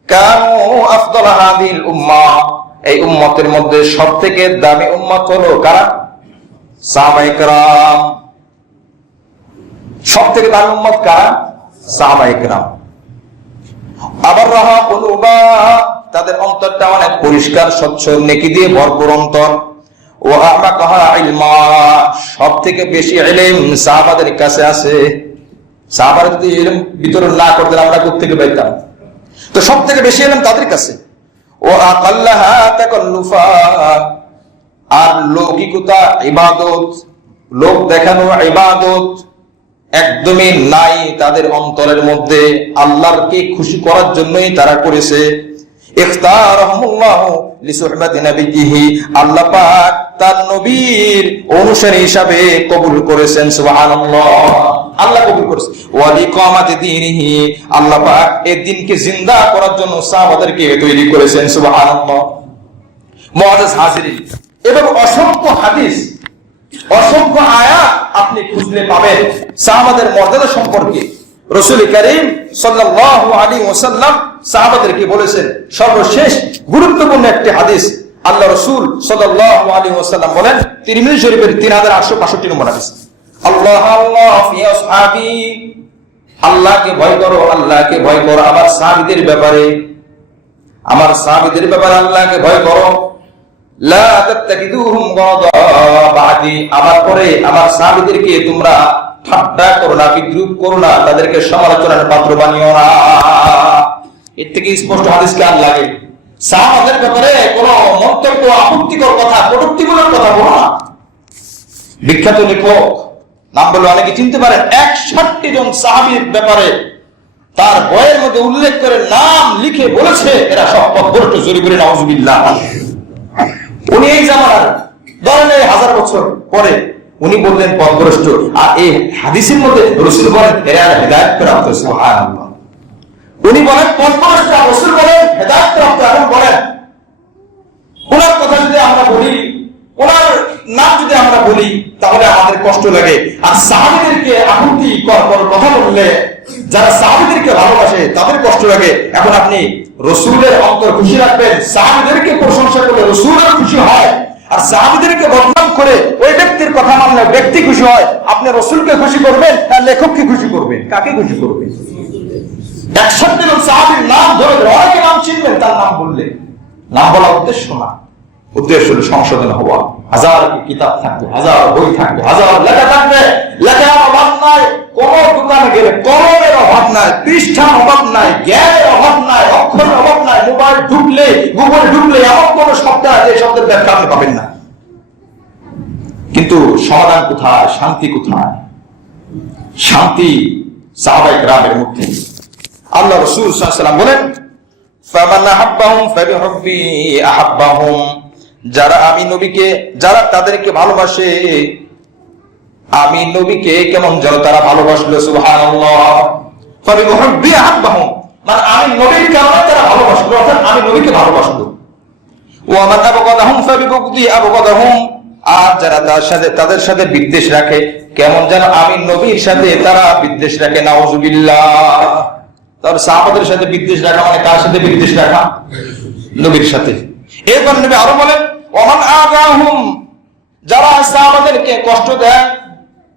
কানু আফদাল হাদিল উম্মাহ, এই উম্মতের মধ্যে সবথেকে দামি উম্মত হলো কারা? সাহাবায়ে কেরাম। সবথেকে দামি উম্মত কারা? সাহাবায়ে কেরাম। আবার রাহা কুলুবা, তাদের অন্তরটা অনেক পরিষ্কার স্বচ্ছ, নেকি দিয়ে ভরপুর অন্তর। ও আমাকাহা ইলমা, সবথেকে বেশি ইলম সাহাবাদের কাছে আছে। সাহাবারা যদি ইলম বিতরণ না করতেন আমরা কোত্থেকে পাইতাম? তো সবথেকে বেশি ইলম তাদের কাছে। ও আকাল্লাহা তাকাল্লুফা, আর লৌকিকতা, ইবাদত, লোক দেখানো ইবাদত, একদমই নাই তাদের অন্তরের মধ্যে, আল্লাহকে খুশি করার জন্যই তারা করেছে। ইখতারহুমুল্লাহু লিসুহবাতি নাবিয়িহি, আল্লাহ পাক তার নবীর অনুসারী হিসাবে কবুল করেছেন। সুবহানাল্লাহ, আল্লাহ কবুল করেছেন। ওয়া লিকামাতি দীনিহি, আল্লাহ পাক এই দ্বীনকে জিন্দা করার জন্য সাহাবাদেরকে তৈরি করেছেন। সুবহানাল্লাহ। মুআজ্জাজ হাজিরিন, এবং অসংখ্য হাদিস, অসংখ্য আয়াত আপনি খুঁজলে পাবেন সাহাবাদের মর্যাদা সম্পর্কে। রাসূল কারীম সাল্লাল্লাহু আলাইহি ওয়াসাল্লাম সাহাবাদেরকে বলেছেন। সর্বশেষ গুরুত্বপূর্ণ একটি হাদিস, আল্লাহ রাসূল সাল্লাল্লাহু আলাইহি ওয়াসাল্লাম বলেন, তিরমিজি শরীফের 3865 নম্বর হাদিস, আল্লাহ আল্লাহ ফি আসহাবি, আল্লাহকে ভয় করো, আল্লাহকে ভয় করো আমার সাহাবীদের ব্যাপারে, আমার সাহাবীদের ব্যাপারে আল্লাহকে ভয় করো। লা তাত্তাকিদুহুম গাদা বাদি, আমার পরে আমার সাহাবীদেরকে তোমরা ঠাট্টা করো না, বিদ্রুপ করো না, তাদেরকে সমালোচনার পাত্র বানিও না। এর থেকে স্পষ্ট হাদিস কি আর লাগে? সাহাবাদের ব্যাপারে কোন মন্তব্য, আপত্তিকর কথা, কটূক্তিমূলক কথা বলো না। বিখ্যাত লেখক, নাম বলে অনেকে চিনতে পারেন, 61 জন সাহাবীর ব্যাপারে তার বইয়ের মধ্যে উল্লেখ করে নাম লিখে বলেছে এরা সব পথভ্রষ্ট। জোরে বলে নাউজুবিল্লাহ। উনি এই জামানার ধরেন 1000 বছর পরে উনি বললেন পথভ্রষ্ট, আর এই হাদিসের মধ্যে রাসূল বলেন এরা হেদায়েত প্রাপ্ত। সুবহানাল্লাহ। উনি বলেন পথভ্রষ্ট, রাসূল বলেন হেদায়েত প্রাপ্ত। এখন বলেন ওনার কথা যদি আমরা বলি, ওনার নাম যদি আমরা বলি, তাহলে আমাদের কষ্ট লাগে। আর সাহাবীদেরকে আপত্তিকর কথা বললে, যারা সাহাবীদেরকে ভালোবাসে তাদের কষ্ট লাগে। এখন আপনি রাসূলের অন্তর খুশি রাখবেন, সাহাবীদেরকে প্রশংসা করলে রাসূলের খুশি হয়, আর সাহাবীদেরকে বদনাম করে ওই ব্যক্তির কথা মানলে ব্যক্তি খুশি হয়। আপনি রাসূলকে খুশি করবেন না লেখককে খুশি করবেন? কাকে খুশি করবেন? 61 জন সাহাবীর নাম ধরে অনেকে নাম চিনবেন তার নাম বললে। নাম বলা উদ্দেশ্য না, উদ্দেশ্য হলো সংশোধন হওয়া। হাজার কিতাব থাকবে, হাজার বই থাকবে, হাজার লেখা থাকবে, লেখার অভাব নাই। কোন দোকানে গেলে কলমের অভাব নাই, পৃষ্ঠার অভাব নাই, জ্ঞানের অভাব নাই, অক্ষরের অভাব নাই। মোবাইল ঢুকলে, গুগল ঢুকলে এমন কোন শব্দ আছে যে শব্দের ব্যাখ্যা আপনি পাবেন না। কিন্তু সমাধান কোথায়? শান্তি কোথায়? শান্তি সাহাবায়ে কেরামের মধ্যে। আল্লাহ রাসূল সাল্লাল্লাহু আলাইহি ওয়াসাল্লাম বলেন, ফামান আহাব্বাহুম ফাবিহুব্বি আহাব্বাহুম, যারা আমি নবীকে, যারা তাদেরকে ভালোবাসে, আমি নবীকে কেমন যেন তারা ভালোবাসলো। সুবহানাল্লাহ। ফাবিহুব্বি আহাব্বাহুম, মানে আমি নবীর কারণে তারা ভালোবাসলো, অর্থাৎ আমি নবীকে ভালোবাসলো। ওয়া মান আবগাদাহুম ফাবিবুগদি আবগাদাহুম, আর যারা তাদের সাথে বিদ্বেষ রাখে, কেমন যেন আমি নবীর সাথে তারা বিদ্বেষ রাখে। নাউজুবিল্লাহ। তার সাহাবাদের সাথে বিদ্বেষ রাখা মানে কার সাথে বিদ্বেষ রাখা? নবীর সাথে। এরপর নবী আরো বলেন, ওমান আগাহুম, যারা সাহাবাদেরকে কষ্ট দেয়,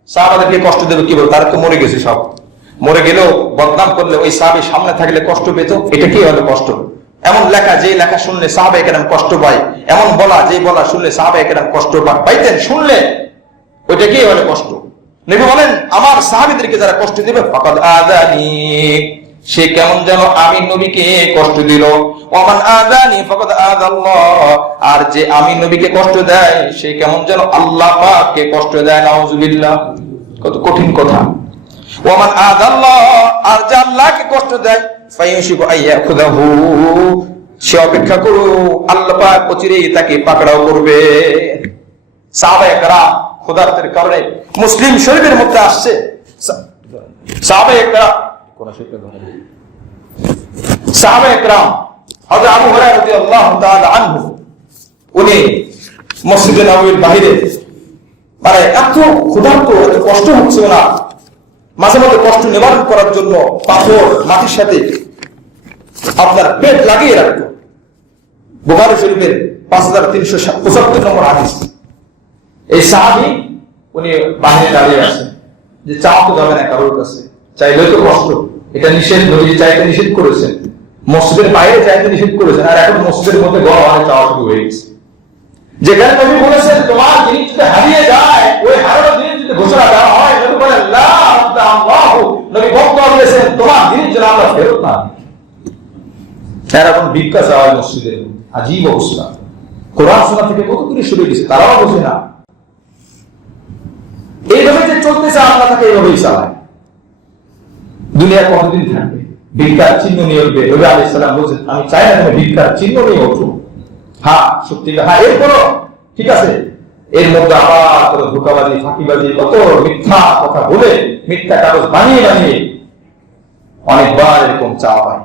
সাহাবাদেরকে কষ্ট দেবে কি বল? তারা তো মরে গেছে, সব মরে গেলেও বদনাম করলে ওই সাহাবী সামনে থাকলে কষ্ট পেত। এটা কি হলো কষ্ট? এমন লেখা, যে লেখা শুনলে সাহাবায়ে কেরাম কষ্ট পায়, এমন বলা, যে বলা শুনলে সাহাবায়ে কেরাম কষ্ট পাইতেন, শুনলে ওইটা কি হলো কষ্ট। নবী বলেন, আমার সাহাবীদেরকে যারা কষ্ট দিবে, ফাকাদ আযানি, সে কেমন যেন আমি নবীকে কষ্ট দিল। ওমান আযানি ফাকাদ আযাল্লাহ, আর যে আমি নবীকে কষ্ট দেয় সে কেমন যেন আল্লাহ পাককে কষ্ট দেয়। নাউজুবিল্লাহ। কত কঠিন কথা। ওমান আযাল্লাহ, আর যে আল্লাহকে কষ্ট দেয়, ফায়ুশিকু আইয়াখুযাহু, সে অপেক্ষা করো আল্লাহ পাক অচিরেই তাকে পাকড়াও করবে। সাহাবায়ে কেরাম খোদার কারণে মুসলিম শরীফের মধ্যে আসছে, সাহাবায়ে কেরাম সাহাবায়ে কেরাম হযরত আবু হুরায়রা রাদিয়াল্লাহু তাআলা আনহু, উনি মসজিদে নববীর বাইরে মানে এত ক্ষুধার্ত, এত কষ্ট হচ্ছে না, মাঝে মাঝে কষ্ট নিবারণ করার জন্য পাথর মাটির সাথে আপনার পেট লাগিয়ে রাখতো। বুখারী শরীফের 5375 নম্বর হাদিস। এই সাহাবী উনি বাইরে দাঁড়িয়ে আছেন, যে চাও তো যাবে না কারোর কাছে, চাইলে তো কষ্ট, এটা নিষেধ, নবী চাইতে নিষেধ করেছেন, মসজিদের বাইরে চাইতে নিষেধ করেছেন, আর এখন মসজিদের মধ্যে গড় অনেক চাওয়া শুরু হয়ে গেছে। যেখানে নবী বলেছেন তোমার জিনিস যদি হারিয়ে যায়, ওই হারানো জিনিস যদি ঘোষণা দেওয়া হয়, নবী বলেন লা রাদ্দাল্লাহু, নবী বক্তব্য দিয়েছেন তোমার জিনিস যেন আমরা ফেরত না দিই। এরকম ভিক্ষা চাওয়া মসজিদে, আজীব অবস্থা। কোরআন শোনা থেকে কত দূরে সরে গেছে, তারাও বোঝে না। এইভাবে যে চলতেছে আল্লাহ তাকে এইভাবেই চালায়। দুনিয়ার কতদিন থাকবে? ভিক্ষার চিহ্ন নিয়ে উঠবে। নবী আলাইহিস সালাম বলছেন, আমি চাই না তুমি ভিক্ষার চিহ্ন নিয়ে ওঠো। হ্যাঁ সত্যি, হ্যাঁ এরপরও ঠিক আছে, এর মধ্যে আবার কত ধোঁকাবাজি, ফাঁকিবাজি, কত মিথ্যা কথা বলে, মিথ্যা কাগজ বানিয়ে বানিয়ে অনেকবার এরকম চাওয়া হয়।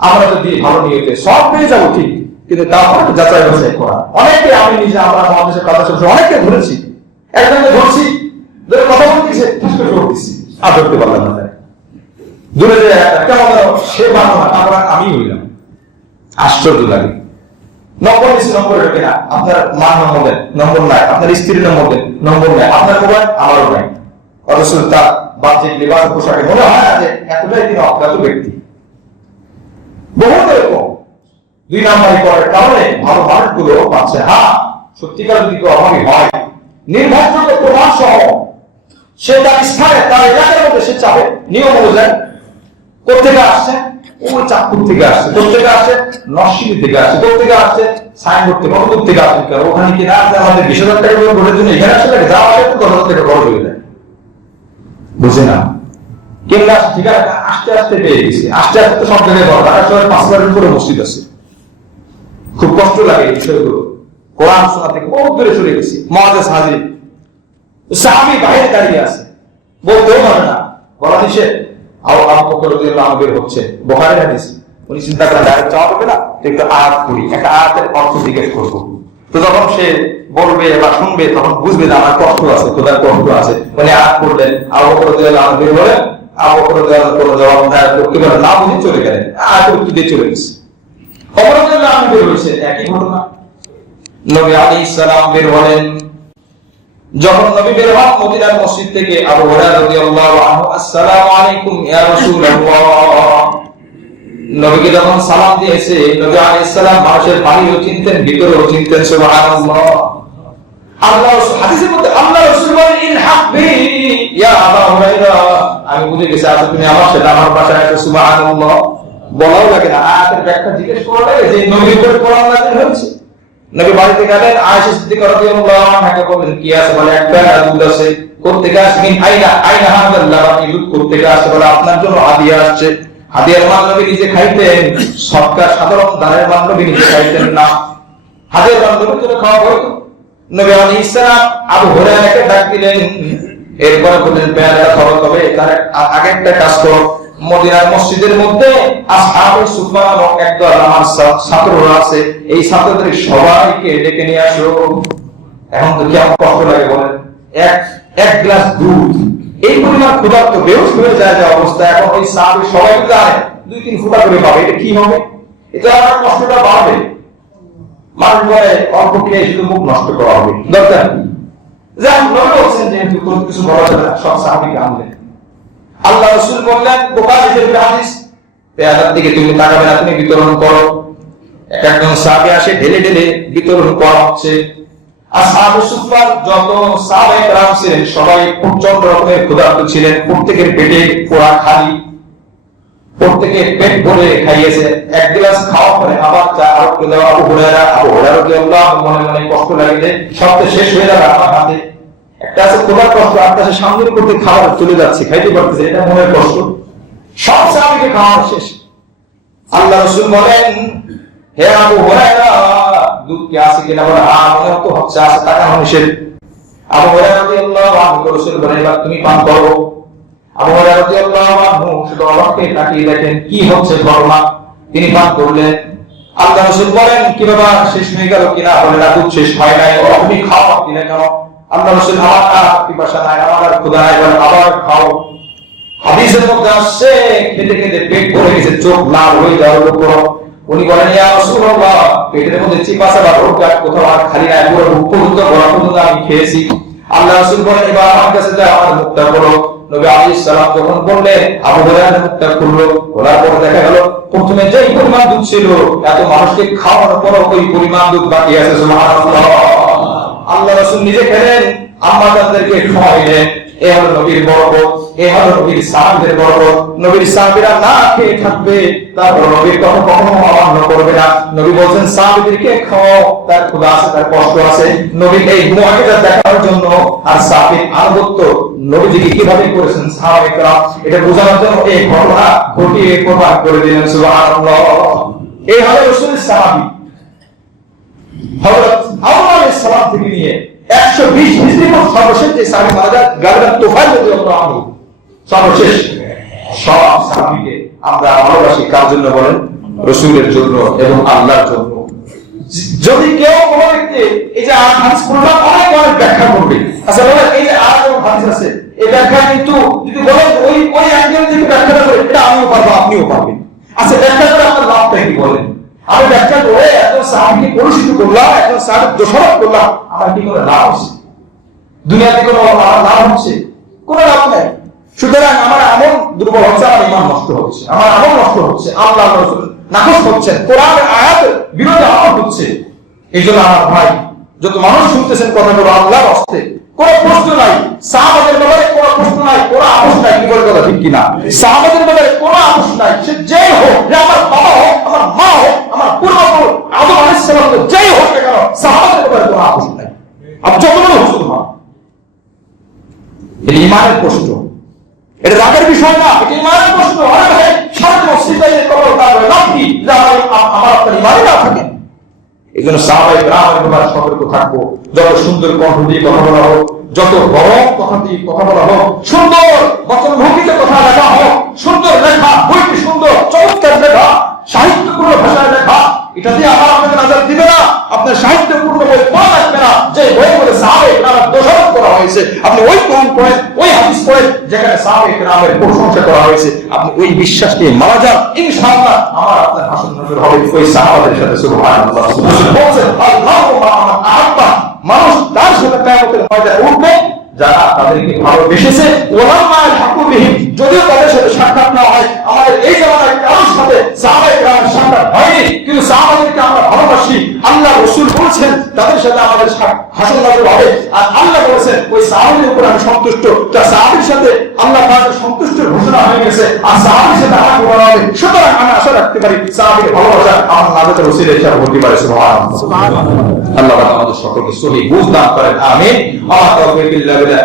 আমরা যদি ভালো নিয়তে সব পেয়ে যাবো ঠিক, কিন্তু তারপরে যাচাই বাছাই করা। অনেকে, আমি নিজে আমরা মহাদেশের কথা শুনছি, অনেককে ধরেছি, একজনকে ধরছি, ধরে কথা বলতেছে, ঠাস করে ধরতেছি, আর ধরতে পারলাম না। দূরে যে কেমন সে বানানো, আমরা আমি হইলাম, আশ্চর্য লাগে। নম্বর নিচ্ছি, নম্বর ঢোকে না, আপনার মা নম্বর দেন, নম্বর নাই, আপনার স্ত্রীর নম্বর দেন, নম্বর নেই, আপনার মোবাইল আমারও নাই। অথচ তার বাহ্যিক লিবাস পোশাকে মনে হয় না যে এতটাই তিনি অজ্ঞাত ব্যক্তি। বহু এরকম 2 নাম্বারি করার কারণে ভালো মানুষগুলো পাচ্ছে। হ্যাঁ সত্যিকার যদি কেউ অভাবী হয়, নির্ভরযোগ্য প্রমাণ সহ সে তার স্থানে, তার এলাকার মধ্যে সে চাবে, নিয়ম অনুযায়ী। কোথেকে আসছে? ওই চাঁদপুর থেকে আসছে, কোথেকে আসছে? নরসিংদী থেকে আসছে, কোথেকে আসছে? সাইনবোর্ড থেকে, কত থেকে আসছে, ওখানে কিনা আমাদের 20,000 টাকা ভোটের জন্য এখানে আসলে যাওয়া আসে 10,000 টাকা খরচ হয়ে যায়, বুঝে না? কেমন আসছে? ঠিক আছে, আস্তে আস্তে পেয়ে গেছি, আস্তে আস্তে তো সব জায়গায় বড়, ঢাকা শহরে 5,000-এর উপরে মসজিদ আছে। খুব কষ্ট লাগে এই বিষয়গুলো। কোরআন শোনা থেকে বহুত দূরে চলে গেছি। মুআজ্জিজ হাজির সাহাবী বাইরে দাঁড়িয়ে আছে, বলতেও পারে না, বলা নিষেধ। আবু বকর রাদিয়াল্লাহু আনহু বের হচ্ছে, বুখারীর হাদিস। উনি চিন্তা করেন ডাইরেক্ট চাওয়া হবে না, একটু আয়াত পড়ি, একটা আয়াতের অর্থ জিজ্ঞেস করব। তো যখন সে বলবে বা শুনবে তখন বুঝবে যে আমার কষ্ট আছে, খোদার কষ্ট আছে। উনি আয়াত পড়লেন, আবু বকর রাদিয়াল্লাহু আনহু বের হলেন, আবু বকর রাদিয়াল্লাহু আনহু কোনো জবাব না করতে পারলেন না, বুঝে চলে গেলেন, আয়াত উত্তর দিয়ে চলে গেছে। ওমর রাদিয়াল্লাহু আনহু বের হয়েছে, একই ঘটনা। নবী আলাইহিস সালাম বের হলেন, যখন নবী বের হন মদিনার মসজিদ থেকে, আবু হুরায়রা রাদিয়াল্লাহু আনহু, আসসালামু আলাইকুম ইয়া রাসূলুল্লাহ, নবীকে যখন সালাম দিয়েছে, নবী আলাইহিস সালাম মানুষের বাড়িও চিনতেন, ভিতরেও চিনতেন। সুবহানাল্লাহ। আল্লাহ হাদিসের মধ্যে আল্লাহ রাসূল বলেন, ইনহাক বি ইয়া আবু হুরায়রা, আমি বুঝে গেছি আজ তুমি আমার সাথে আমার বাসায় আসো। সুবহানাল্লাহ। বলাও লাগে না, আয়াতের ব্যাখ্যা জিজ্ঞেস করা লাগে যে নবীর উপর কোরআন নাযিল হয়েছে। নবী বাড়িতে গেলেন, আয়েশা সিদ্দিকা রাদিয়াল্লাহু আনহাকে বললেন, কি আছে? বলে একটা দুধ আছে। কোত্থেকে আসে? মিন আইনা আইনা হাদাল লাবান, দুধ কোত্থেকে আসে? বলে আপনার জন্য হাদিয়া আসছে। হাদিয়ার মাল নবী নিজে খাইতেন, সরকার সাধারণ দানের মাল নবী নিজে খাইতেন না, হাদিয়ার মাল নবীর জন্য খাওয়া হতো। নবী আলাইহিস সালাম আবু হুরায়রাকে ডাক দিলেন, এরপরে বললেন, পেয়ারা ধরো, তবে তার আগে একটা কাজ করো, মদিনার মসজিদের মধ্যে আসহাবে সুফা নামক একদল আমার ছাত্ররা আছে, এই ছাত্রদের সবাইকে ডেকে নিয়ে আসো। এখন তো কেমন কষ্ট লাগে বলেন, এক গ্লাস দুধ, এই পরিমাণ ক্ষুধার্ত বেহুশ হয়ে যায় যে অবস্থা। এখন ওই সাহাবী সবাই জানে 2-3 ফোঁটা করে পাবে, এটা কি হবে? এটা আমার কষ্টটা বাড়বে। মানুষ বলে অল্প খেয়ে শুধু মুখ নষ্ট করা হবে, দরকার কি? যেমন নবী বলছেন যেহেতু কোনো কিছু বলা যাবে না, সব সাহাবীকে আনলেন। আল্লাহ রাসূল বললেন, বুখারী শরীফের হাদিস, পেয়াদার দিকে তুমি তাকাবে না, তুমি বিতরণ করো। একজন সাহাবী আসে, ঢেলে ঢেলে বিতরণ করা হচ্ছে। আসহাবুস সুফফার যত সাহাবায়ে কেরাম ছিলেন সবাই প্রচন্ড রকমের ক্ষুধার্ত ছিলেন, প্রত্যেকের পেটে পোড়া খালি, প্রত্যেকে পেট ভরে খাইয়েছে। এক গ্লাস খাওয়ার পরে আবার চা আরো দেওয়া। আবু হুরায়রা রাদিয়াল্লাহু আনহু মনে মনে কষ্ট লাগিলে সবটা শেষ হয়ে যাবে আমার হাতে। একটা আছে ক্ষুধার কষ্ট, আর কাছে সামনে করতে খাবার চলে যাচ্ছে, খাইতে পারতেছে, এটা মনের কষ্ট। সব সাহাবীকে খাওয়া শেষ। আল্লাহ রাসূল বলেন, হে আবু হুরায়রা, দুধ কি আছে কিনা? বলে হ্যাঁ মনে তো হচ্ছে আছে, টাকা নিষেধ। আবু হুরায়রা রাদিয়াল্লাহু আনহু রাসূল বলেন, এবার তুমি পান করো। আবু হুরায়রা রাদিয়াল্লাহু আনহু শুধু অবাকে তাকিয়ে দেখেন কি হচ্ছে ঘটনা। তিনি পান করলেন। আল্লাহ রাসূল বলেন, কি বাবা শেষ হয়ে গেল কিনা? বলে না, দুধ শেষ হয় নাই। তুমি খাও কিনা কেন? আল্লাহ রাসূল, আমার আর পিপাসা নাই, আমার আর ক্ষুধা নাই। বলে আবার খাও। হাদিসের মধ্যে আসছে, খেতে খেতে পেট ভরে গেছে, চোখ লাল হয়ে যাওয়ার উপর। উনি বলেন, ইয়া রাসূলুল্লাহ, পেটের মধ্যে চিপাসা বা রোগটা কোথাও আর খালি নাই, পুরো মুখ পর্যন্ত গলা পর্যন্ত আমি খেয়েছি। আল্লাহ রাসূল বলেন, এবার আমার কাছে যাও, আমার মুখটা খোলো। নবী আলাইহিস সালাম যখন বললেন, আবু হুরায়রার মুখটা খুললো। খোলার পর দেখা গেল প্রথমে যেই পরিমাণ দুধ ছিল, এত মানুষকে খাওয়ানোর পর ওই পরিমাণ দুধ বাকি আছে। সুবহানাল্লাহ। আল্লাহ রাসূল নিজে খেলেন, আম্মা জানদেরকে খাওয়াইলেন। এ হলো নবীর বরকত, এ হলো নবীর সাহাবীদের বরকত। নবীর সাহাবীরা না খেয়ে থাকবে, তারপর নবীর কথা কখনো অমান্য করবে না। নবী বলছেন সাহাবীদেরকে খাও, তার ক্ষুধা আছে, তার কষ্ট আছে। নবী এই মুআজিজা দেখার জন্য আর সাহাবীর আনুগত্য নবীজিকে কিভাবে করেছেন সাহাবায়ে কেরাম, এটা বোঝানোর জন্য এই ঘটনা ঘটিয়ে প্রমাণ করে দিলেন। সুবহানাল্লাহ। এই হলো রাসূলের সাহাবী হযরত আবু আলাইহিস সালাম থেকে নিয়ে 120 হিজরি পর্যন্ত সর্বশেষ যে সাহাবী মারা যায় গালিবান তুফাইল রাদিয়াল্লাহু আনহু, সর্বশেষ সব সাহাবীকে আমরা ভালোবাসি কার জন্য বলেন? রাসূলের জন্য এবং আল্লাহর জন্য। যদি কেউ কোনো ব্যক্তি এই যে হাদিস পড়লাম অনেক অনেক ব্যাখ্যা করবে, আচ্ছা বলেন এই যে আর কোন হাদিস আছে এই ব্যাখ্যা কিন্তু যদি বলেন ওই অ্যাঙ্গেল থেকে ব্যাখ্যা করে এটা আমিও পারবো আপনিও পারবেন, আচ্ছা ব্যাখ্যা করে আপনার লাভটা কি বলেন? আমি ব্যাখ্যা করে একজন সাহাবীকে পরিচিত করলাম, একজন সাহাবীর দোষারোপ করলাম, আমার কি কোনো লাভ হচ্ছে? দুনিয়াতে কোনো লাভ হচ্ছে? কোনো লাভ নাই। সুতরাং আমার আমল দুর্বল হচ্ছে, আমার ঈমান নষ্ট হচ্ছে, আমার আমল নষ্ট হচ্ছে, আল্লাহ রাসূল নাকশ হচ্ছে, কোরআনের আয়াতের বিরুদ্ধে আমল হচ্ছে। এইজন্য আমার ভাই যত মানুষ শুনতেছেন কথাগুলো আল্লাহর রাস্তে, কোনো প্রশ্ন নাই সাহাবাদের ব্যাপারে, কোনো প্রশ্ন নাই, কোনো আপোষ নাই। কি বলে কথা ঠিক কিনা? সাহাবাদের ব্যাপারে কোনো আপোষ নাই। সে যেই হোক, যে আমার বাবা হোক, আমার মা হোক, আমার পূর্বপুরুষ আদম আলাইহিস সালাম যেই হোক না কেন, সাহাবাদের ব্যাপারে কোনো আপোষ নাই। আপনি যত বড় হুজুর হন, এটা ঈমানের প্রশ্ন, এটা রাগের বিষয় না, এটা ঈমানের প্রশ্ন। আরে ভাই সারা মসজিদে কবর তার লাভ কি যে আমার আপনার ঈমানই না থাকে? এই জন্য সাহাবায়ে কেরামের ব্যাপারে সতর্ক থাকবো। যত সুন্দর কণ্ঠ দিয়ে কথা বলা হোক, যত গরম কথা দিয়ে কথা বলা হোক, সুন্দর বচনভঙ্গিতে কথা লেখা হোক, সুন্দর লেখা, বইটি সুন্দর চমৎকার লেখা, সাহিত্যপূর্ণ ভাষায় লেখা, এটা দিয়ে আমার আপনাকে নজর দিবে না। আপনার সাহিত্যপূর্ণ বই পড়া লাগবে না, যে বই বলে সাহাবায়ে কেরামের দোষারোপ করা হয়েছে, আপনি ওই কোরআন পড়েন, ওই হাদিস পড়েন যেখানে সাহাবায়ে কেরামের প্রশংসা করা হয়েছে, আপনি ওই বিশ্বাস নিয়ে মারা যান, ইনশাআল্লাহ আমার আপনার ভাষণ নজর হবে ওই সাহাবাদের সাথে। সুবহানাল্লাহ। বলছেন আল্লাহু মা আহাব্বা, মানুষ তার সাথে কিয়ামতের ময়দানে উঠবে যারা তাদেরকে ভালোবেসেছে। ওলামা হাকুবিহিম, যদিও তাদের সাথে সাক্ষাৎ না হয়, আমাদের এই জামানায় কারোর সাথে সাহাবায়ে কেরামের সাক্ষাৎ হয়নি, কিন্তু সাহাবাদেরকে আমরা ভালোবাসি। আল্লাহ রাসূল বলেছেন তাদের সাথে আমাদের হাসর নাযিল হবে, আর আল্লাহ বলেছেন ওই সাহাবীদের উপর আমি সন্তুষ্ট। তা সাহাবীর সাথে আল্লাহ তাআলা সন্তুষ্টের ঘোষণা হয়ে গেছে, আর সাহাবীর সাথে আমার ঘোষণা হবে। সুতরাং আমি আশা রাখতে পারি সাহাবীকে ভালোবাসা আমার নাজাতের ওসিলা হিসেবে হতে পারে। সুবহানাল্লাহ। আল্লাহ আমাদের সকলকে সহিহ বুঝ দান করেন। আমিন। আমা তাওফীক ইল্লা বিল্লাহ।